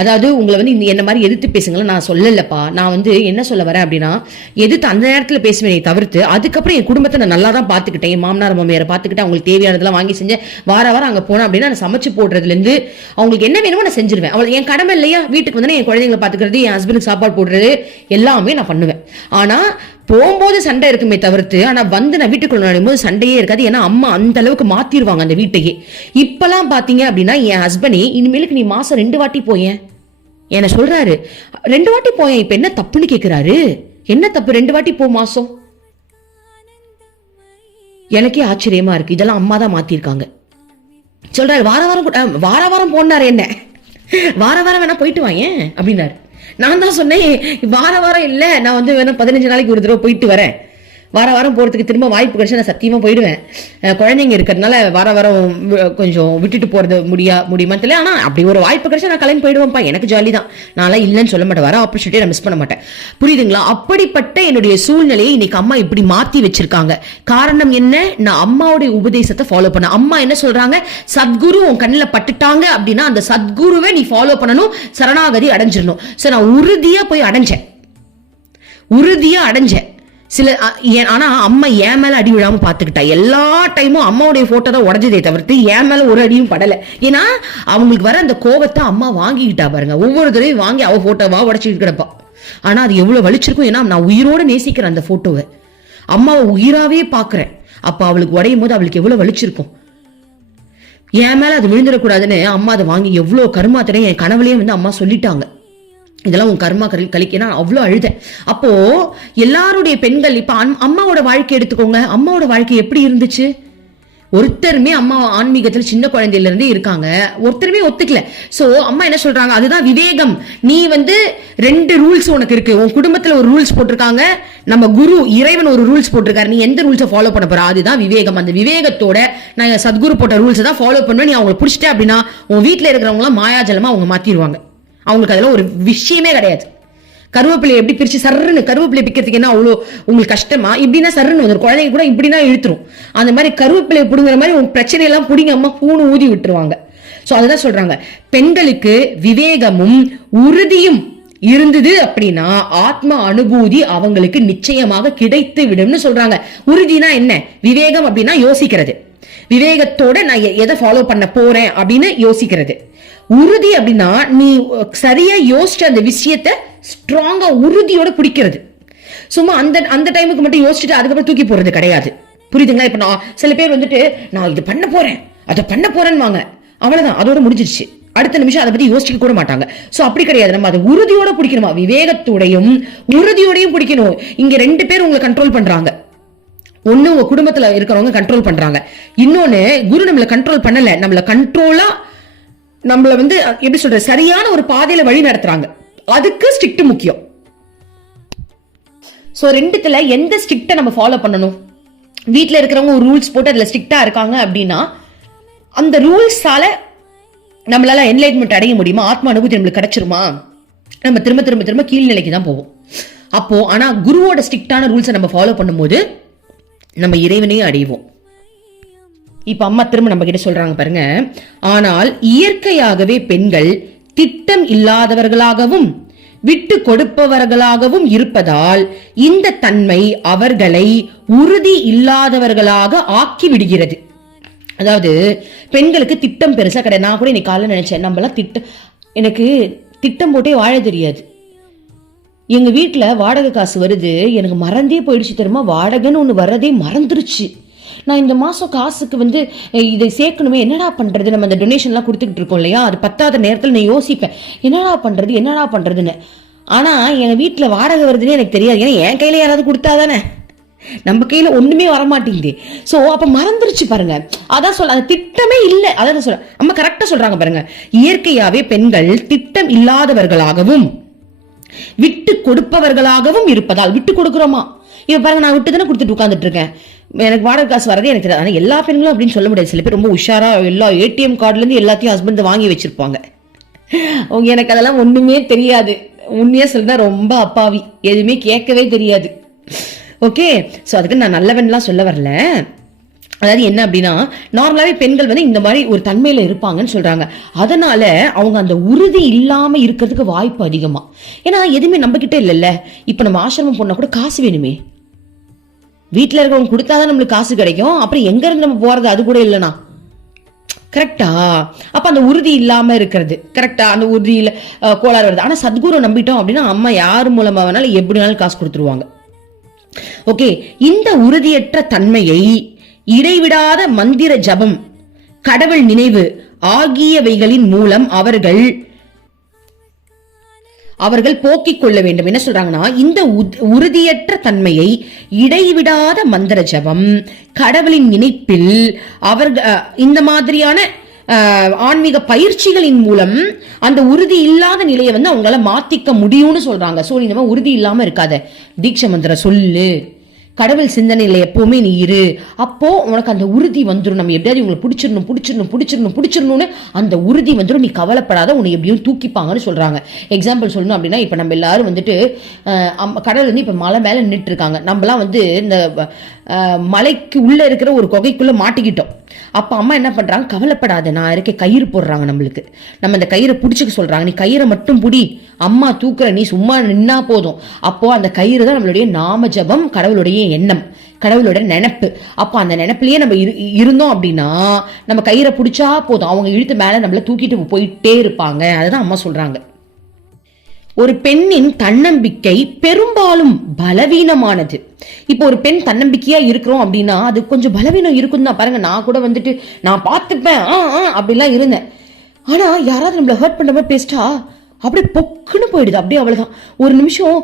அதாவது உங்களை வந்து என்ன மாதிரி எதிர்த்து பேசுங்களா நான் சொல்லலப்பா. நான் வந்து என்ன சொல்ல வரேன் அப்படின்னா, எதிர்த்து அந்த நேரத்துல பேசுவேன் தவிர்த்து அதுக்கப்புறம் என் குடும்பத்தை நான் நல்லா தான் பாத்துக்கிட்டேன். என் மாமனார் மாமியாரை பாத்துக்கிட்டேன், அவங்களுக்கு தேவையானதெல்லாம் வாங்கி செஞ்சேன். வாரம் அங்க போனேன் அப்படின்னா நான் சமைச்சு போடுறதுல இருந்து அவங்களுக்கு என்ன வேணுமோ நான் செஞ்சிருவேன். அவள் என் கடமை இல்லையா? வீட்டுக்கு வந்து என் குழந்தைங்களை பாத்துக்கிறது, என் ஹஸ்பண்டுக்கு சாப்பாடு போடுறது எல்லாமே நான் பண்ணுவேன். ஆனா போகும்போது சண்டை இருக்குமே தவிர்த்து, ஆனா வந்து நான் வீட்டுக்குள்ள நுழையும் போது சண்டையே இருக்காது. ஏன்னா அம்மா அந்த அளவுக்கு மாத்திருவாங்க அந்த வீட்டையே. இப்பெல்லாம் பாத்தீங்க அப்படின்னா என் ஹஸ்பண்டே இனிமேலுக்கு நீ மாசம் 2 வாட்டி போயேன் என்ன சொல்றாரு, 2 வாட்டி போயேன், இப்ப என்ன தப்புன்னு கேக்குறாரு. என்ன தப்பு 2 வாட்டி போ மாசம்? எனக்கே ஆச்சரியமா இருக்கு. இதெல்லாம் அம்மா தான் மாத்திருக்காங்க. சொல்றாரு வார வாரம் போனாரு, என்ன வார வாரம் வேணா போயிட்டு வாயேன் அப்படின்னாரு. நான் தான் சொன்னேன், வாரம் இல்ல, நான் வந்து வேணும் 15 நாளைக்கு ஒரு தடவை போயிட்டு வரேன். வாரம் போறதுக்கு திரும்ப வாய்ப்பு கிடைச்சா நான் சத்தியமா போயிடுவேன். குழந்தைங்க இருக்கிறதுனால வாரம் கொஞ்சம் விட்டுட்டு போறது முடியுமா தெரியல. ஆனா அப்படி ஒரு வாய்ப்பு கிடைச்சா நான் கிளம்பி போயிடுவேன்ப்பா, எனக்கு ஜாலி தான், நான் இல்லைன்னு சொல்ல மாட்டேன், வர ஆப்பர்ச்சுனிட்டியை நான் மிஸ் பண்ண மாட்டேன். புரியுதுங்களா? அப்படிப்பட்ட என்னுடைய சூழ்நிலையை இன்னைக்கு அம்மா இப்படி மாத்தி வச்சிருக்காங்க. காரணம் என்ன? நான் அம்மாவுடைய உபதேசத்தை ஃபாலோ பண்ண. அம்மா என்ன சொல்றாங்க, சத்குரு உன் கண்ணில் பட்டுட்டாங்க அப்படின்னா அந்த சத்குருவை நீ ஃபாலோ பண்ணணும், சரணாகதி அடைஞ்சிடணும். சோ நான் உறுதியா போய் அடைஞ்சேன். ஆனா அம்மா என் மேல அடி விழாம பாத்துக்கிட்டா. எல்லா டைமும் அம்மாவுடைய போட்டோ தான் உடஞ்சதே தவிர்த்து என் மேல ஒரு அடியும் படல. ஏன்னா அவங்களுக்கு வர அந்த கோபத்தை அம்மா வாங்கிக்கிட்டா பாருங்க. ஒவ்வொரு தடவையும் வாங்கி அவ போட்டோவா உடச்சிட்டு கிடப்பா. ஆனா அது எவ்வளவு வலிச்சிருக்கும். ஏன்னா நான் உயிரோட நேசிக்கிறேன் அந்த போட்டோவை, அம்மாவை உயிராவே பாக்குறேன். அப்ப அவளுக்கு உடையும் போது அவளுக்கு எவ்வளவு வலிச்சிருக்கும். என் மேல அது விழுந்துடக்கூடாதுன்னு அம்மா அதை வாங்கி எவ்வளவு கருமாத்திரம் என் கனவுலயே வந்து அம்மா சொல்லிட்டாங்க, இதெல்லாம் உன் கர்மா கழிக்கனா அவ்வளோ அழுத. அப்போ எல்லாருடைய பெண்கள் இப்ப அம்மாவோட வாழ்க்கை எடுத்துக்கோங்க. அம்மாவோட வாழ்க்கை எப்படி இருந்துச்சு? ஒருத்தருமே அம்மா ஆன்மீகத்துல சின்ன குழந்தையில இருந்து இருக்காங்க, ஒருத்தருமே ஒத்துக்கல. சோ அம்மா என்ன சொல்றாங்க, அதுதான் விவேகம். நீ வந்து 2 ரூல்ஸ் உனக்கு இருக்கு. உன் குடும்பத்துல ஒரு ரூல்ஸ் போட்டிருக்காங்க, நம்ம குரு இறைவன் ஒரு ரூல்ஸ் போட்டிருக்காரு, நீ எந்த ரூல்ஸை ஃபாலோ பண்ண போற, அதுதான் விவேகம். அந்த விவேகத்தோட நான் சத்குரு போட்ட ரூல்ஸ் தான் ஃபாலோ பண்ணுவேன். நீ அவங்களை பிடிச்சிட்ட அப்படின்னா உன் வீட்டுல இருக்கிறவங்க எல்லாம் மாயாஜலமா அவங்க மாத்திடுவாங்க. அவங்களுக்கு அதெல்லாம் ஒரு விஷயமே கிடையாது. கருவேப்பிலை எப்படி பிரிச்சு சர்ன்னு கருவேப்பிலை பிக்கிறதுக்கு என்ன அவ்வளோ உங்களுக்கு கஷ்டமா? இப்படின்னா சர்ன்னு வந்து குழந்தைங்க கூட இப்படின்னா இழுத்துரும். அந்த மாதிரி கருவேப்பிலை புடுங்குற மாதிரி உங்க பிரச்சனை எல்லாம் புடிங்க அம்மா பூணு ஊதி விட்டுருவாங்க. சோ அதுதான் சொல்றாங்க, பெண்களுக்கு விவேகமும் உறுதியும் இருந்தது அப்படின்னா ஆத்ம அனுபூதி அவங்களுக்கு நிச்சயமாக கிடைத்து விடும்னு சொல்றாங்க. உறுதினா என்ன? விவேகம் அப்படின்னா யோசிக்கிறது, விவேகத்தோட நான் எதை ஃபாலோ பண்ண போறேன் அப்படின்னு யோசிக்கிறது. உறுதி அப்படின்னா நீ சரியா யோசிச்ச அந்த விஷயத்தை ஸ்ட்ராங்கா உறுதியோட பிடிக்கிறது. சும்மா அந்த டைமுக்கு மட்டும் யோசிச்சுட்டு அதுக்கப்புறம் தூக்கி போறது கிடையாது. புரியுதுங்களா? இப்ப நான் சில பேர் வந்துட்டு நான் இது பண்ண போறேன் அதை பண்ண போறேன்னு வாங்க, அவ்வளவுதான், அதோட முடிஞ்சிருச்சு. அடுத்த நிமிஷம் அதை பத்தி யோசிக்க கூட மாட்டாங்க. சோ அப்படி கிடையாது. நம்ம அதை உறுதியோட பிடிக்கணுமா, விவேகத்தோடையும் உறுதியோடையும் பிடிக்கணும். இங்க 2 பேர் உங்களை கண்ட்ரோல் பண்றாங்க. ஒண்ணு உங்க குடும்பத்துல இருக்கிறவங்க கண்ட்ரோல் பண்றாங்க, இன்னொன்னு குரு நம்மள கண்ட்ரோல் பண்ணல, நம்மள வந்து எப்படி சொல்ற சரியான ஒரு பாதையில வழி நடத்துறாங்க. அதுக்கு ஸ்ட்ரிக்ட் முக்கியம். சோ 2த்துல எந்த ஸ்ட்ரிக்ட நம்ம ஃபாலோ பண்ணணும்? வீட்டுல இருக்கிறவங்க ஒரு ரூல்ஸ் போட்டு அதுல ஸ்ட்ரிக்டா இருக்காங்க அப்படின்னா அந்த ரூல்ஸால நம்மளால என்லைட்மெண்ட் அடைய முடியுமா? ஆத்ம அனுபூதி நம்மளுக்கு கிடைச்சிருமா? நம்ம திரும்ப திரும்ப திரும்ப கீழ்நிலைக்கு தான் போவோம். அப்போ ஆனா குருவோட ஸ்ட்ரிக்டான ரூல்ஸை நம்ம ஃபாலோ பண்ணும்போது நம்ம இறைவனையும் அடைவோம். இப்ப அம்மா திரும்ப நம்ம கிட்ட சொல்றாங்க பாருங்க, ஆனால் இயற்கையாகவே பெண்கள் திட்டம் இல்லாதவர்களாகவும் விட்டு கொடுப்பவர்களாகவும் இருப்பதால் இந்த தன்மை அவர்களை உறுதி இல்லாதவர்களாக ஆக்கி விடுகிறது. அதாவது பெண்களுக்கு திட்டம் பெருசா கிடையாது. நான் கூட இன்னைக்கு காலையில நினைச்சேன், நம்மளாம் எனக்கு திட்டம் போட்டே வாழ தெரியாது. எங்க வீட்டுல வாடகை காசு வருது, எனக்கு மறந்தே போயிடுச்சு தெரியுமா, வாடகைன்னு ஒண்ணு வர்றதே மறந்துருச்சு. நான் இந்த மாசம் காசுக்கு வந்து இதை சேர்க்கணுமே, என்னடா பண்றது, நம்ம அந்த டொனேஷன் எல்லாம் கொடுத்துக்கிட்டு இருக்கோம் இல்லையா, அது பத்தாத நேரத்தில் நான் யோசிப்பேன் என்னடா பண்றதுன்னு. ஆனா எங்க வீட்டுல வாடகை வருதுன்னு எனக்கு தெரியாது, ஏன்னா என் கையில யாராவது கொடுத்தாதானே, நம்ம கையில ஒண்ணுமே வரமாட்டேங்குது. சோ அப்ப மறந்துருச்சு பாருங்க. அதான் சொல்ல, அந்த திட்டமே இல்ல. அதான் சொல்ல, நம்ம கரெக்டா சொல்றாங்க பாருங்க, இயற்கையாவே பெண்கள் திட்டம் இல்லாதவர்களாகவும் விட்டு கொடுப்பவர்களாகவும் இருப்பதால். விட்டு கொடுக்கிறோமா? இப்ப பாருங்க, நான் விட்டு தானே கொடுத்துட்டு உட்கார்ந்துட்டு இருக்கேன், எனக்கு வாடகை காசு வரதே எனக்கு தெரியாது. ஆனா எல்லா பெண்களும் அப்படின்னு சொல்ல முடியாது. சில பேர் ரொம்ப உஷாரா எல்லா ஏடிஎம் கார்டுல இருந்து எல்லாத்தையும் ஹஸ்பண்ட் வாங்கி வச்சிருப்பாங்க. எனக்கு அதெல்லாம் ஒண்ணுமே தெரியாது, உண்மையா சொல்ல ரொம்ப அப்பாவி, எதுவுமே கேட்கவே தெரியாது. ஓகே, சோ அதுக்கு நான் நல்லவன்லாம் சொல்ல வரல. அதாவது என்ன அப்படின்னா, நார்மலாவே பெண்கள் வந்து இந்த மாதிரி ஒரு தன்மையில இருப்பாங்கன்னு சொல்றாங்க. அதனால அவங்க அந்த உறுதி இல்லாம இருக்கிறதுக்கு வாய்ப்பு அதிகமா. ஏன்னா எதுவுமே நம்ம கிட்ட இல்லைல்ல. இப்ப நம்ம ஆசிரமம் போனா கூட காசு வேணுமே, வீட்டுல இருக்கவங்க கொடுத்தாதான் நம்மளுக்கு காசு கிடைக்கும். அப்புறம் எங்க இருந்து நம்ம போறது, அது கூட இல்லைனா கரெக்டா? அப்ப அந்த உறுதி இல்லாம இருக்கிறது கரெக்டா, அந்த உறுதியில கோளாறு வருது. ஆனா சத்குரு நம்பிட்டோம் அப்படின்னா அம்மா யார் மூலமா வேணாலும் எப்படினாலும் காசு கொடுத்துருவாங்க. ஓகே, இந்த உறுதியற்ற தன்மையை இடைவிடாத மந்திர ஜபம், கடவுள் நினைவு ஆகியவைகளின் மூலம் அவர்கள் போக்கிக் கொள்ள வேண்டும். என்ன சொல்றாங்கன்னா, இந்த உறுதியற்ற தன்மையை இடைவிடாத மந்திர ஜபம், கடவுளின் நினைப்பில் அவர்கள் இந்த மாதிரியான ஆன்மீக பயிற்சிகளின் மூலம் அந்த உறுதி இல்லாத நிலையை வந்து அவங்களால மாத்திக்க முடியும்னு சொல்றாங்க. சோ நீ நம்ம உறுதி இல்லாம இருக்காத, தீட்சை மந்திரம் சொல்லு, கடவுள் சிந்தனையில எப்பவுமே நீ இரு, அப்போ உனக்கு அந்த உறுதி வந்துடும். நம்ம எப்படியாவது உங்களை பிடிச்சிடணும்னு அந்த உறுதி வந்துடும். நீ கவலைப்படாத, உன்னை எப்படியும் தூக்கிப்பாங்கன்னு சொல்றாங்க. எக்ஸாம்பிள் சொல்லணும் அப்படின்னா, இப்ப நம்ம எல்லாரும் வந்துட்டு கடவுள் வந்து இப்ப மலை மேல நின்றுட்டு இருக்காங்க, நம்மளாம் வந்து இந்த மலைக்கு உள்ள இருக்கிற ஒரு குகைக்குள்ள மாட்டிக்கிட்டோம். அப்ப அம்மா என்ன பண்றாங்க, கவலைப்படாத நான் இருக்க, கயிறு போடுறாங்க நம்மளுக்கு, நம்ம அந்த கயிறை பிடிச்சிக்க சொல்றாங்க. நீ கயிறை மட்டும் புடி, அம்மா தூக்குற, நீ சும்மா நின்னா போதும். அப்போ அந்த கயிறு தான் நம்மளுடைய நாம ஜபம், கடவுளுடைய எண்ணம், கடவுளோட நினைப்பு. அப்போ அந்த நினைப்பிலேயே நம்ம இருந்தோம் அப்படின்னா நம்ம கயிறை பிடிச்சா போதும், அவங்க இழுத்து மேல நம்மள தூக்கிட்டு போயிட்டே இருப்பாங்க. அதுதான் அம்மா சொல்றாங்க. ஒரு பெண்ணின் தன்னம்பிக்கை பெரும்பாலும் பலவீனமானது. இப்போ ஒரு பெண் தன்னம்பிக்கையா இருக்கிறோம் அப்படின்னா அது கொஞ்சம் பலவீனம் இருக்கும் தான். பாருங்க, நான் கூட வந்துட்டு நான் பார்த்துப்பேன் அப்படிலாம் இருந்தேன். ஆனா யாராவது நம்மள ஹர்ட் பண்ற மாதிரி பேசிட்டா அப்படியே பொக்குன்னு போயிடுது. அப்படியே அவ்வளவுதான், ஒரு நிமிஷம்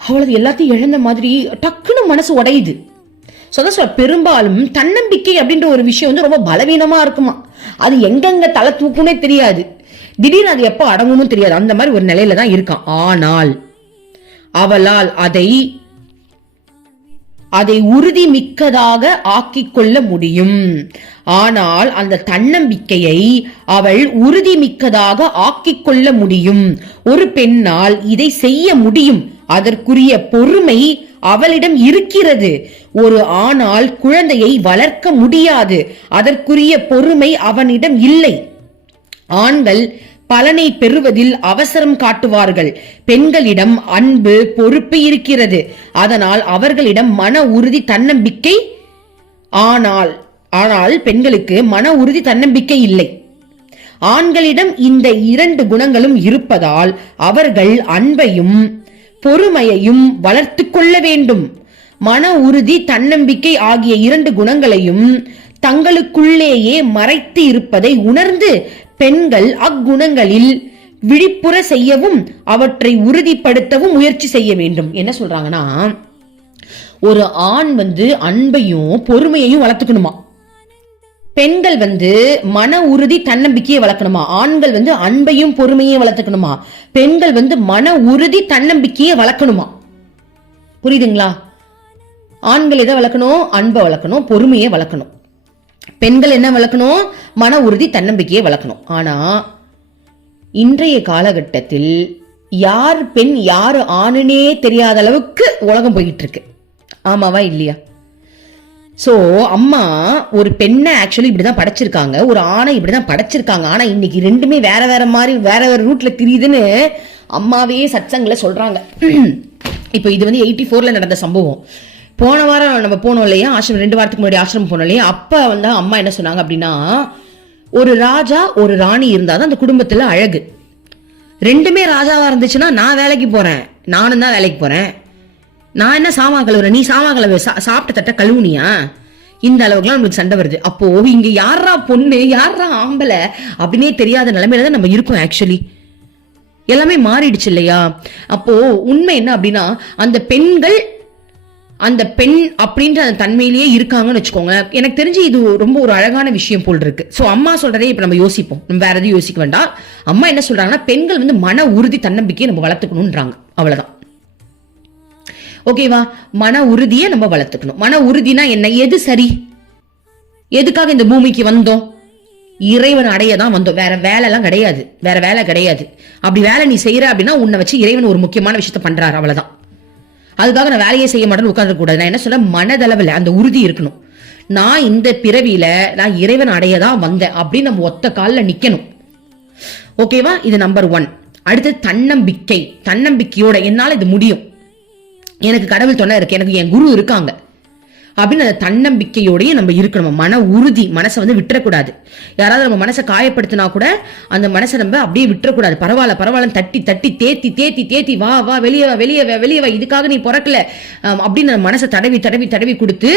அவ்வளவு எல்லாத்தையும் இழந்த மாதிரி டக்குன்னு மனசு உடையுது. பெரும்பாலும் தன்னம்பிக்கை அப்படின்ற ஒரு விஷயம் வந்து ரொம்ப பலவீனமா இருக்குமா. அது எங்கெங்க தலை தூக்குன்னே தெரியாது, திடீர்னு அது எப்ப அடங்கணும் தெரியாது, அந்த மாதிரி ஒரு நிலையில தான் இருக்கான். ஆனால் அவளால் அதை உறுதி மிக்கதாக ஆக்கிக் கொள்ள முடியும். ஆனால் அந்த தன்னம்பிக்கையை அவள் உறுதி மிக்கதாக ஆக்கிக் கொள்ள முடியும். ஒரு பெண்ணால் இதை செய்ய முடியும், அதற்குரிய பொறுமை அவளிடம் இருக்கிறது. ஒரு ஆணால் குழந்தையை வளர்க்க முடியாது, அதற்குரிய பொறுமை அவனிடம் இல்லை. ஆண்கள் பலனை பெறுவதில் அவசரம் காட்டுவார்கள், பெண்களிடம் அன்பு பொறுப்பு இருக்கிறது, அதனால் அவர்களிடம் மன உறுதி தன்னம்பிக்கை. ஆனால் பெண்களுக்கு மன உறுதி தன்னம்பிக்கை இல்லை. ஆண்களிடம் இந்த 2 குணங்களும் இருப்பதால் அவர்கள் அன்பையும் பொறுமையையும் வளர்த்து கொள்ள வேண்டும். மன உறுதி, தன்னம்பிக்கை ஆகிய 2 குணங்களையும் தங்களுக்குள்ளேயே மறைத்து இருப்பதை உணர்ந்து பெண்கள் அக்குணங்களில் விழிப்புற செய்யவும் அவற்றை உறுதிப்படுத்தவும் முயற்சி செய்ய வேண்டும். என்ன சொல்றாங்கன்னா, ஒரு ஆண் அன்பையும் பொறுமையையும் வளர்த்துக்கணுமா, பெண்கள் மன உறுதி தன்னம்பிக்கையை வளர்க்கணுமா, ஆண்கள் அன்பையும் பொறுமையும் வளர்த்துக்கணுமா, பெண்கள் மன உறுதி தன்னம்பிக்கையை வளர்க்கணுமா. புரியுதுங்களா? ஆண்கள் எதை வளர்க்கணும்? அன்பை வளர்க்கணும், பொறுமையை வளர்க்கணும். பெண்கள் என்ன வளர்க்கணும்? மன உறுதி தன்னம்பிக்கையை வளர்க்கணும். ஆனா இன்றைய காலகட்டத்தில் யார் பெண் யார் ஆணுனே தெரியாத அளவுக்கு உலகம் போயிட்டு இருக்கு. ஆமாவா இல்லையா? சோ அம்மா ஒரு பெண்ணை ஆக்சுவலி இப்படிதான் படைச்சிருக்காங்க, ஒரு ஆணை இப்படிதான் படைச்சிருக்காங்க. ஆனா இன்னைக்கு ரெண்டுமே வேற வேற மாதிரி வேற வேற ரூட்ல தெரியுதுன்னு அம்மாவே சத்சங்கல சொல்றாங்க. இப்போ இது 84ல நடந்த சம்பவம். போன வாரம் நம்ம போனோம் இல்லையா ஆசிரமம், 2 வாரத்துக்கு முன்னாடி ஆசிரமம் போனோம் இல்லையா, அப்ப அம்மா என்ன சொன்னாங்க அப்படின்னா, ஒரு ராஜா ஒரு ராணி இருந்தாதான் அந்த குடும்பத்துல அழகு. 2மே ராஜாவா இருந்துச்சுன்னா நான் வேலைக்கு போறேன், நானும் தான் வேலைக்கு போறேன், நான் என்ன சாமா கழுவுறேன், நீ சாமா கழுவு, சாப்பிட்ட தட்ட கழுவுனியா, இந்த அளவுக்குலாம் நம்மளுக்கு சண்டை வருது. அப்போ இங்க யாரா பொண்ணு யாரா ஆம்பளை அப்படின்னே தெரியாத நிலைமையில தான் நம்ம இருக்கோம். ஆக்சுவலி எல்லாமே மாறிடுச்சு இல்லையா? அப்போ உண்மை என்ன அப்படின்னா, அந்த பெண்கள் அந்த பெண் அப்படின்ற அந்த தன்மையிலேயே இருக்காங்கன்னு வச்சுக்கோங்க. எனக்கு தெரிஞ்சு இது ரொம்ப ஒரு அழகான விஷயம் போல் இருக்கு. சோ அம்மா சொல்றதே இப்ப நம்ம யோசிப்போம், நம்ம வேற எதையும் யோசிக்க வேண்டாம். அம்மா என்ன சொல்றாங்கன்னா, பெண்கள் மன உறுதி தன்னம்பிக்கையை நம்ம வளர்த்துக்கணும்ன்றாங்க. அவ்வளவுதான். ஓகேவா? மன உறுதியை நம்ம வளர்த்துக்கணும். மன உறுதினா என்ன? எது சரி, எதுக்காக இந்த பூமிக்கு வந்தோம்? இறைவன் அடைய தான் வந்தோம். வேற வேலை எல்லாம் கிடையாது, வேற வேலை கிடையாது. அப்படி வேலை நீ செய்யற அப்படின்னா உன்னை வச்சு இறைவன் ஒரு முக்கியமான விஷயத்த பண்றாரு, அவ்வளவுதான். அதுக்காக நான் வேலையே செய்ய மாட்டேன்னு உட்கார்ந்து கூடாது. நான் என்ன சொல்ல, மனதளவில் அந்த உறுதி இருக்கணும். நான் இந்த பிறவியில நான் இறைவன் அடையதான் வந்தேன் அப்படின்னு நம்ம ஒத்த காலில் நிக்கணும். ஓகேவா? இது நம்பர் 1. அடுத்து தன்னம்பிக்கை. தன்னம்பிக்கையோட என்னால இது முடியும், எனக்கு கடவுள் துணை இருக்கு, எனக்கு என் குரு இருக்காங்க அப்படின்னு அந்த தன்னம்பிக்கையோடய நம்ம இருக்கணும். மன உறுதி, மனசை விட்டுறக்கூடாது. யாராவது நம்ம மனசை காயப்படுத்தினா கூட அந்த மனசை நம்ம அப்படியே விட்டுறக்கூடாது. பரவாயில்ல பரவாயில்ல, தட்டி தட்டி தேத்தி தேத்தி தேத்தி வா வா வெளியே வா வெளியே வா வெளியே வா, இதுக்காக நீ பிறக்கல அப்படின்னு அந்த மனசை தடவி தடவி தடவி கொடுத்து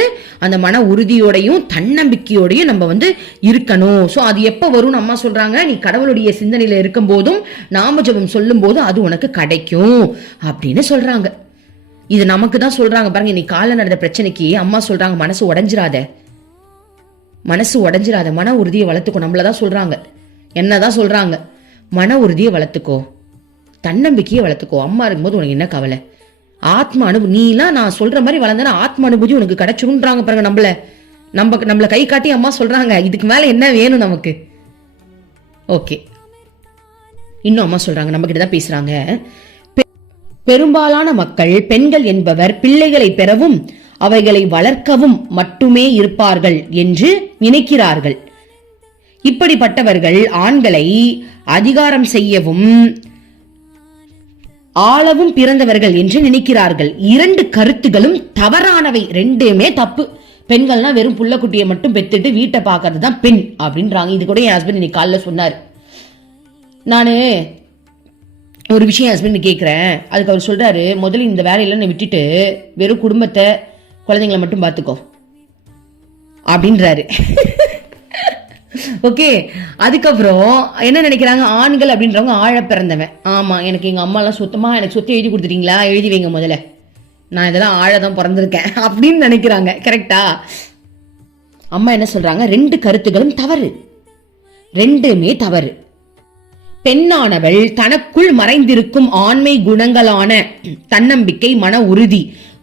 அந்த மன உறுதியோடையும் தன்னம்பிக்கையோடையும் நம்ம இருக்கணும். ஸோ அது எப்போ வரும்னு அம்மா சொல்றாங்க, நீ கடவுளுடைய சிந்தனையில இருக்கும் போதும் நாம ஜெபம் சொல்லும் போதும் அது உனக்கு கிடைக்கும் அப்படின்னு சொல்றாங்க. இது நமக்கு தான் சொல்றாங்க பாருங்க. இன்னைக்கு காலைல நடந்த பிரச்சனைக்கு அம்மா சொல்றாங்க, மனசு உடைஞ்சிராத, மனசு உடைஞ்சிராத, மன உறுதியை வளர்த்துக்கோ. நம்மளதான் சொல்றாங்க, என்னதான் சொல்றாங்க, மன உறுதியை வளர்த்துக்கோ, தன்னம்பிக்கையை வளர்த்துக்கோ. அம்மா இருக்கும்போது உனக்கு என்ன கவலை? ஆத்ம அனுபவம், நீ எல்லாம் நான் சொல்ற மாதிரி வளர்ந்தா ஆத்ம அனுபூதி உனக்கு கிடைச்சிருன்றாங்க பாருங்க. நம்மள கை காட்டி அம்மா சொல்றாங்க. இதுக்கு மேல என்ன வேணும் நமக்கு? ஓகே, இன்னும் அம்மா சொல்றாங்க, நம்ம கிட்ட தான் பேசுறாங்க. பெரும்பாலான மக்கள் பெண்கள் என்பவர் பிள்ளைகளை பெறவும் அவைகளை வளர்க்கவும் மட்டுமே இருப்பார்கள் என்று நினைக்கிறார்கள். இப்படிப்பட்டவர்கள் ஆண்களை அதிகாரம் செய்யவும் ஆளவும் பிறந்தவர்கள் என்று நினைக்கிறார்கள். 2 கருத்துகளும் தவறானவை, 2மே தப்பு. பெண்கள்னா வெறும் புள்ளக்குட்டியை மட்டும் பெத்துட்டு வீட்டை பாக்குறது தான் பெண் அப்படின்றாங்க. இது கூட என் ஹஸ்பண்ட் இன்னைக்கு காலைல சொன்னார். நானு ஒரு விஷயம் ஹஸ்பண்ட் கேட்குறேன், அதுக்கு அவர் சொல்றாரு, முதல்ல இந்த வேலையில நீ விட்டுட்டு வெறும் குடும்பத்தை குழந்தைங்களை மட்டும் பார்த்துக்கோ அப்படின்றாரு. ஓகே, அதுக்கப்புறம் என்ன நினைக்கிறாங்க, ஆண்கள் அப்படின்றவங்க ஆழ பிறந்தவன். ஆமா, எனக்கு எங்க அம்மா எல்லாம் சுத்தமா எனக்கு சொத்து எழுதி கொடுத்துட்டீங்களா, எழுதி வைங்க முதல்ல, நான் இதெல்லாம் ஆழதான் பிறந்திருக்கேன் அப்படின்னு நினைக்கிறாங்க. கரெக்டா? அம்மா என்ன சொல்றாங்க, 2 கருத்துகளும் தவறு, 2மே தவறு. பெண்ணானவள் தனக்குள் மறைந்திருக்கும் ஆண்மை குணங்களான தன்னம்பிக்கை, மன உறுதி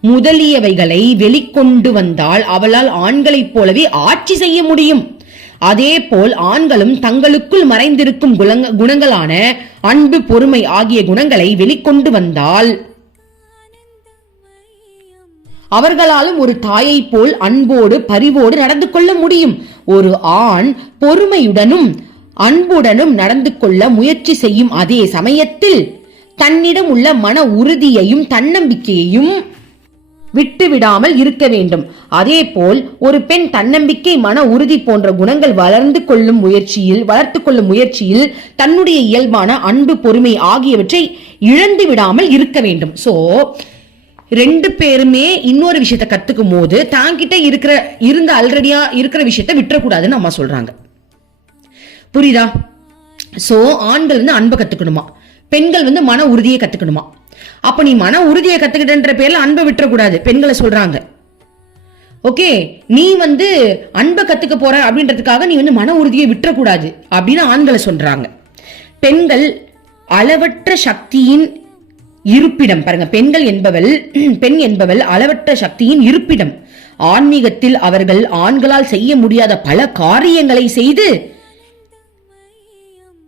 முதலியவைகளை வெளிக்கொண்டு வந்தால் அவளால் ஆண்களைப் போலவே ஆட்சி செய்ய முடியும். அதே போல் ஆண்களும் தங்களுக்குள் மறைந்திருக்கும் குணங்களான அன்பு, பொறுமை ஆகிய குணங்களை வெளிக்கொண்டு வந்தால் அவர்களாலும் ஒரு தாயை போல் அன்போடு பரிவோடு நடந்து கொள்ள முடியும். ஒரு ஆண் பொறுமையுடனும் அன்புடனும் நடந்து கொள்ள முயற்சி செய்யும் அதே சமயத்தில் தன்னிடம் உள்ள மன உறுதியையும் தன்னம்பிக்கையையும் விட்டு விடாமல் இருக்க வேண்டும். அதே போல் ஒரு பெண் தன்னம்பிக்கை, மன உறுதி போன்ற குணங்கள் வளர்த்து கொள்ளும் முயற்சியில் தன்னுடைய இயல்பான அன்பு, பொறுமை ஆகியவற்றை இழந்து விடாமல் இருக்க வேண்டும். சோ ரெண்டு பேருமே இன்னொரு விஷயத்தை கத்துக்கும் போது தாங்கிட்ட ஆல்ரெடியா இருக்கிற விஷயத்தை விட்டுறக்கூடாதுன்னு அம்மா சொல்றாங்க. புரியுதா? சோ ஆண்கள் வந்து அன்பை கத்துக்கணுமா, பெண்கள் வந்து மன உறுதியை கத்துக்கணுமா. அப்ப நீ மன உறுதியை கத்துக்கிட்டன்ற பேர்ல அன்பை விட்டுறக்கூடாது பெண்களை சொல்றாங்க. ஓகே, நீ வந்து அன்பை கத்துக்க போற அப்படின்றதுக்காக நீ வந்து மன உறுதியை விட்டுறக்கூடாது அப்படின்னு ஆண்களை சொல்றாங்க. பெண்கள் அளவற்ற சக்தியின் இருப்பிடம். பாருங்க, பெண் என்பவள் அளவற்ற சக்தியின் இருப்பிடம். ஆன்மீகத்தில் அவர்கள் ஆண்களால் செய்ய முடியாத பல காரியங்களை செய்து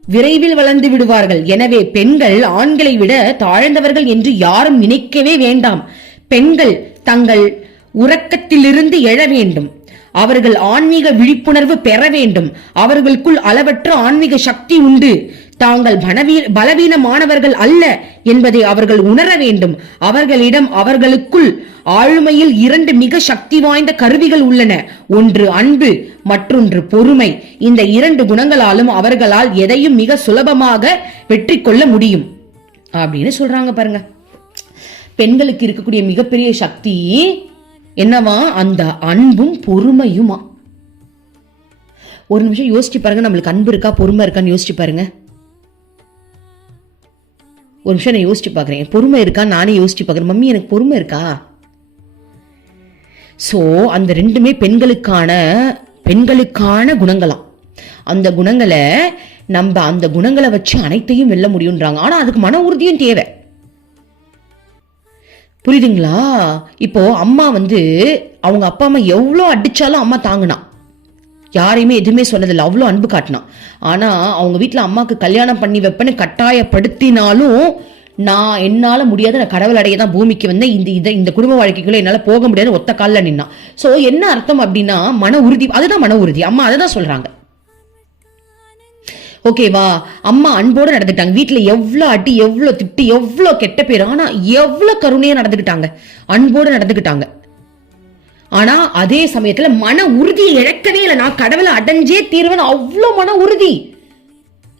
விரைவில் வளர்ந்து விடுவார்கள். எனவே பெண்கள் ஆண்களை விட தாழ்ந்தவர்கள் என்று யாரும் நினைக்கவே வேண்டாம். பெண்கள் தங்கள் உறக்கத்திலிருந்து எழ வேண்டும். அவர்கள் ஆன்மீக விழிப்புணர்வு பெற வேண்டும். அவர்களுக்குள் அளவற்ற ஆன்மீக சக்தி உண்டு. தாங்கள் பலவீனமானவர்கள் அல்ல என்பதை அவர்கள் உணர வேண்டும். அவர்களுக்குள் ஆளுமையில் 2 மிக சக்தி வாய்ந்த கருவிகள் உள்ளன. ஒன்று அன்பு, மற்றொன்று பொறுமை. இந்த 2 குணங்களாலும் அவர்களால் எதையும் மிக சுலபமாக வெற்றி கொள்ள முடியும் அப்படின்னு சொல்றாங்க. பாருங்க, பெண்களுக்கு இருக்கக்கூடிய மிகப்பெரிய சக்தி என்னவா? அந்த அன்பும் பொறுமையுமா. ஒரு நிமிஷம் யோசிச்சு பாருங்க, நம்மளுக்கு அன்பு இருக்கா, பொறுமை இருக்கான்னு யோசிச்சு பாருங்க. ஒரு நிமிஷம் நான் யோசிச்சு பாக்குறேன், பொறுமை இருக்கா? நானே யோசிச்சு பாக்குறேன், மம்மி எனக்கு பொறுமை இருக்கா? சோ அந்த ரெண்டுமே பெண்களுக்கான குணங்களாம். அந்த குணங்களை அந்த குணங்களை வச்சு அனைத்தையும் வெல்ல முடியும்ன்றாங்க. ஆனா அதுக்கு மன உறுதியும் தேவை. புரியுதுங்களா? இப்போ அம்மா வந்து அவங்க அப்பா அம்மா எவ்வளோ அடிச்சாலும் அம்மா தாங்கினா, யாரையுமே எதுவுமே சொன்னதில்லை, அவ்வளோ அன்பு காட்டினா. ஆனா அவங்க வீட்டில் அம்மாவுக்கு கல்யாணம் பண்ணி வைப்பேன்னு கட்டாயப்படுத்தினாலும் நான் என்னால முடியாத, நான் கடவுள் அடைய தான் பூமிக்கு வந்தேன், இந்த குடும்ப வாழ்க்கைக்குள்ள என்னால போக முடியாது, ஒத்த காலில் நின்னா. சோ என்ன அர்த்தம் அப்படின்னா மன உறுதி. அதுதான் மன உறுதி. அம்மா அதை தான் சொல்றாங்க. ஓகேவா? அம்மா அன்போடு நடந்துட்டாங்க. வீட்டுல எவ்வளவு அடி, எவ்வளவு திட்டு, எவ்வளவு கெட்ட பேர், ஆனா எவ்வளவு கருணையா நடந்துக்கிட்டாங்க, அன்போடு நடந்துக்கிட்டாங்க. ஆனா அதே சமயத்துல மன உறுதியை இழக்கவே இல்லை. நான் கடவுளை அடைஞ்சே தீர்வேன், அவ்வளவு மன உறுதி.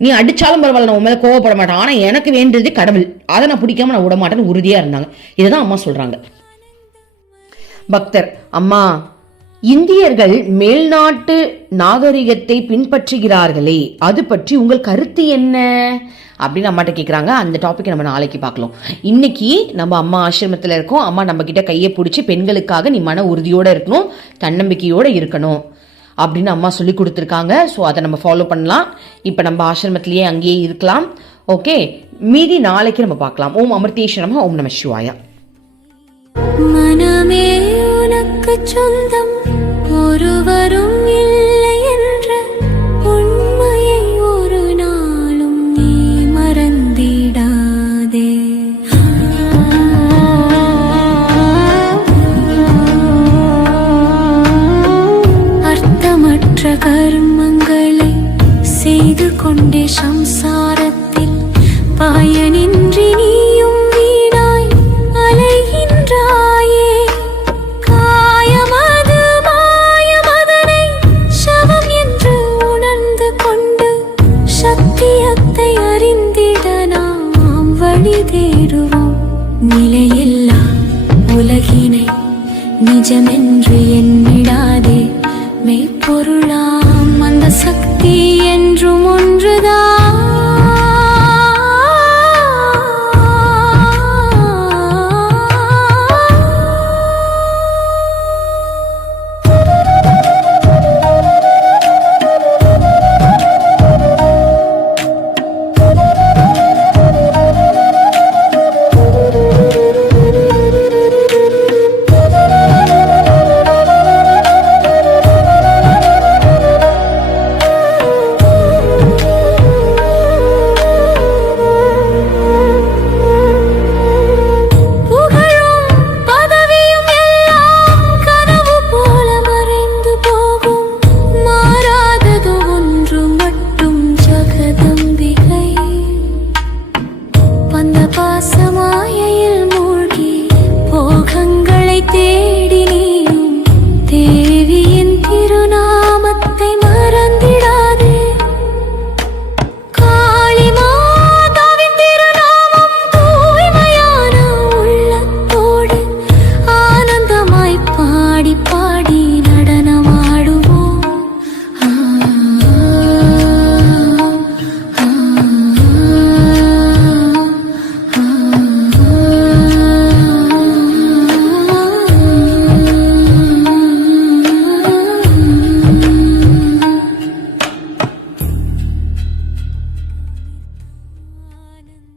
நீ அடிச்சாலும் பரவாயில்ல, நான் உன் மேல கோவப்பட மாட்டேன், ஆனா எனக்கு வேண்டியது கடவுள், அதை நான் பிடிக்காம நான் விட மாட்டேன்னு உறுதியா இருந்தாங்க. இதுதான் அம்மா சொல்றாங்க. பக்தர், அம்மா இந்தியர்கள் மேல்நாட்டு நாகரிகத்தை பின்பற்றுகிறார்களே, அது பற்றி உங்கள் கருத்து என்ன அப்படின்னு அம்மாட்ட கேட்குறாங்க. அந்த டாபிக் நம்ம நாளைக்கு பார்க்கலாம். இன்னைக்கு நம்ம அம்மா ஆசிரமத்தில் இருக்கோம். அம்மா நம்ம கிட்ட கையை பிடிச்சி பெண்களுக்காக நீ மன உறுதியோட இருக்கணும், தன்னம்பிக்கையோட இருக்கணும் அப்படின்னு அம்மா சொல்லி கொடுத்துருக்காங்க. ஸோ அதை நம்ம ஃபாலோ பண்ணலாம். இப்போ நம்ம ஆசிரமத்திலேயே அங்கேயே இருக்கலாம். ஓகே, மீதி நாளைக்கு நம்ம பார்க்கலாம். ஓம் அமிர்தேஷ நமः. ஓம் நம சிவாய. மனமே உனக்கு சொந்தம், ஒருவரும் இல்லை என்ற உண்மையை ஒரு நாளும் நீ மறந்திடாதே. அர்த்தமற்ற கர்மங்களை செய்து கொண்டே சம்சாரத்தில் பயனின்றி நீயும் வீணாய் அலைகின்றாயே. காயமது மாயமதனை சவம் என்று உணர்ந்து கொண்டு சத்தியத்தை அறிந்திட நாம் வழி தேடுவோம். நிலையில்லா உலகினை நிஜமென்று எண்ணிடாதே. மெய்ப்பொருளாம் அந்த சக்தி என்றும் ஒன்றுதான்.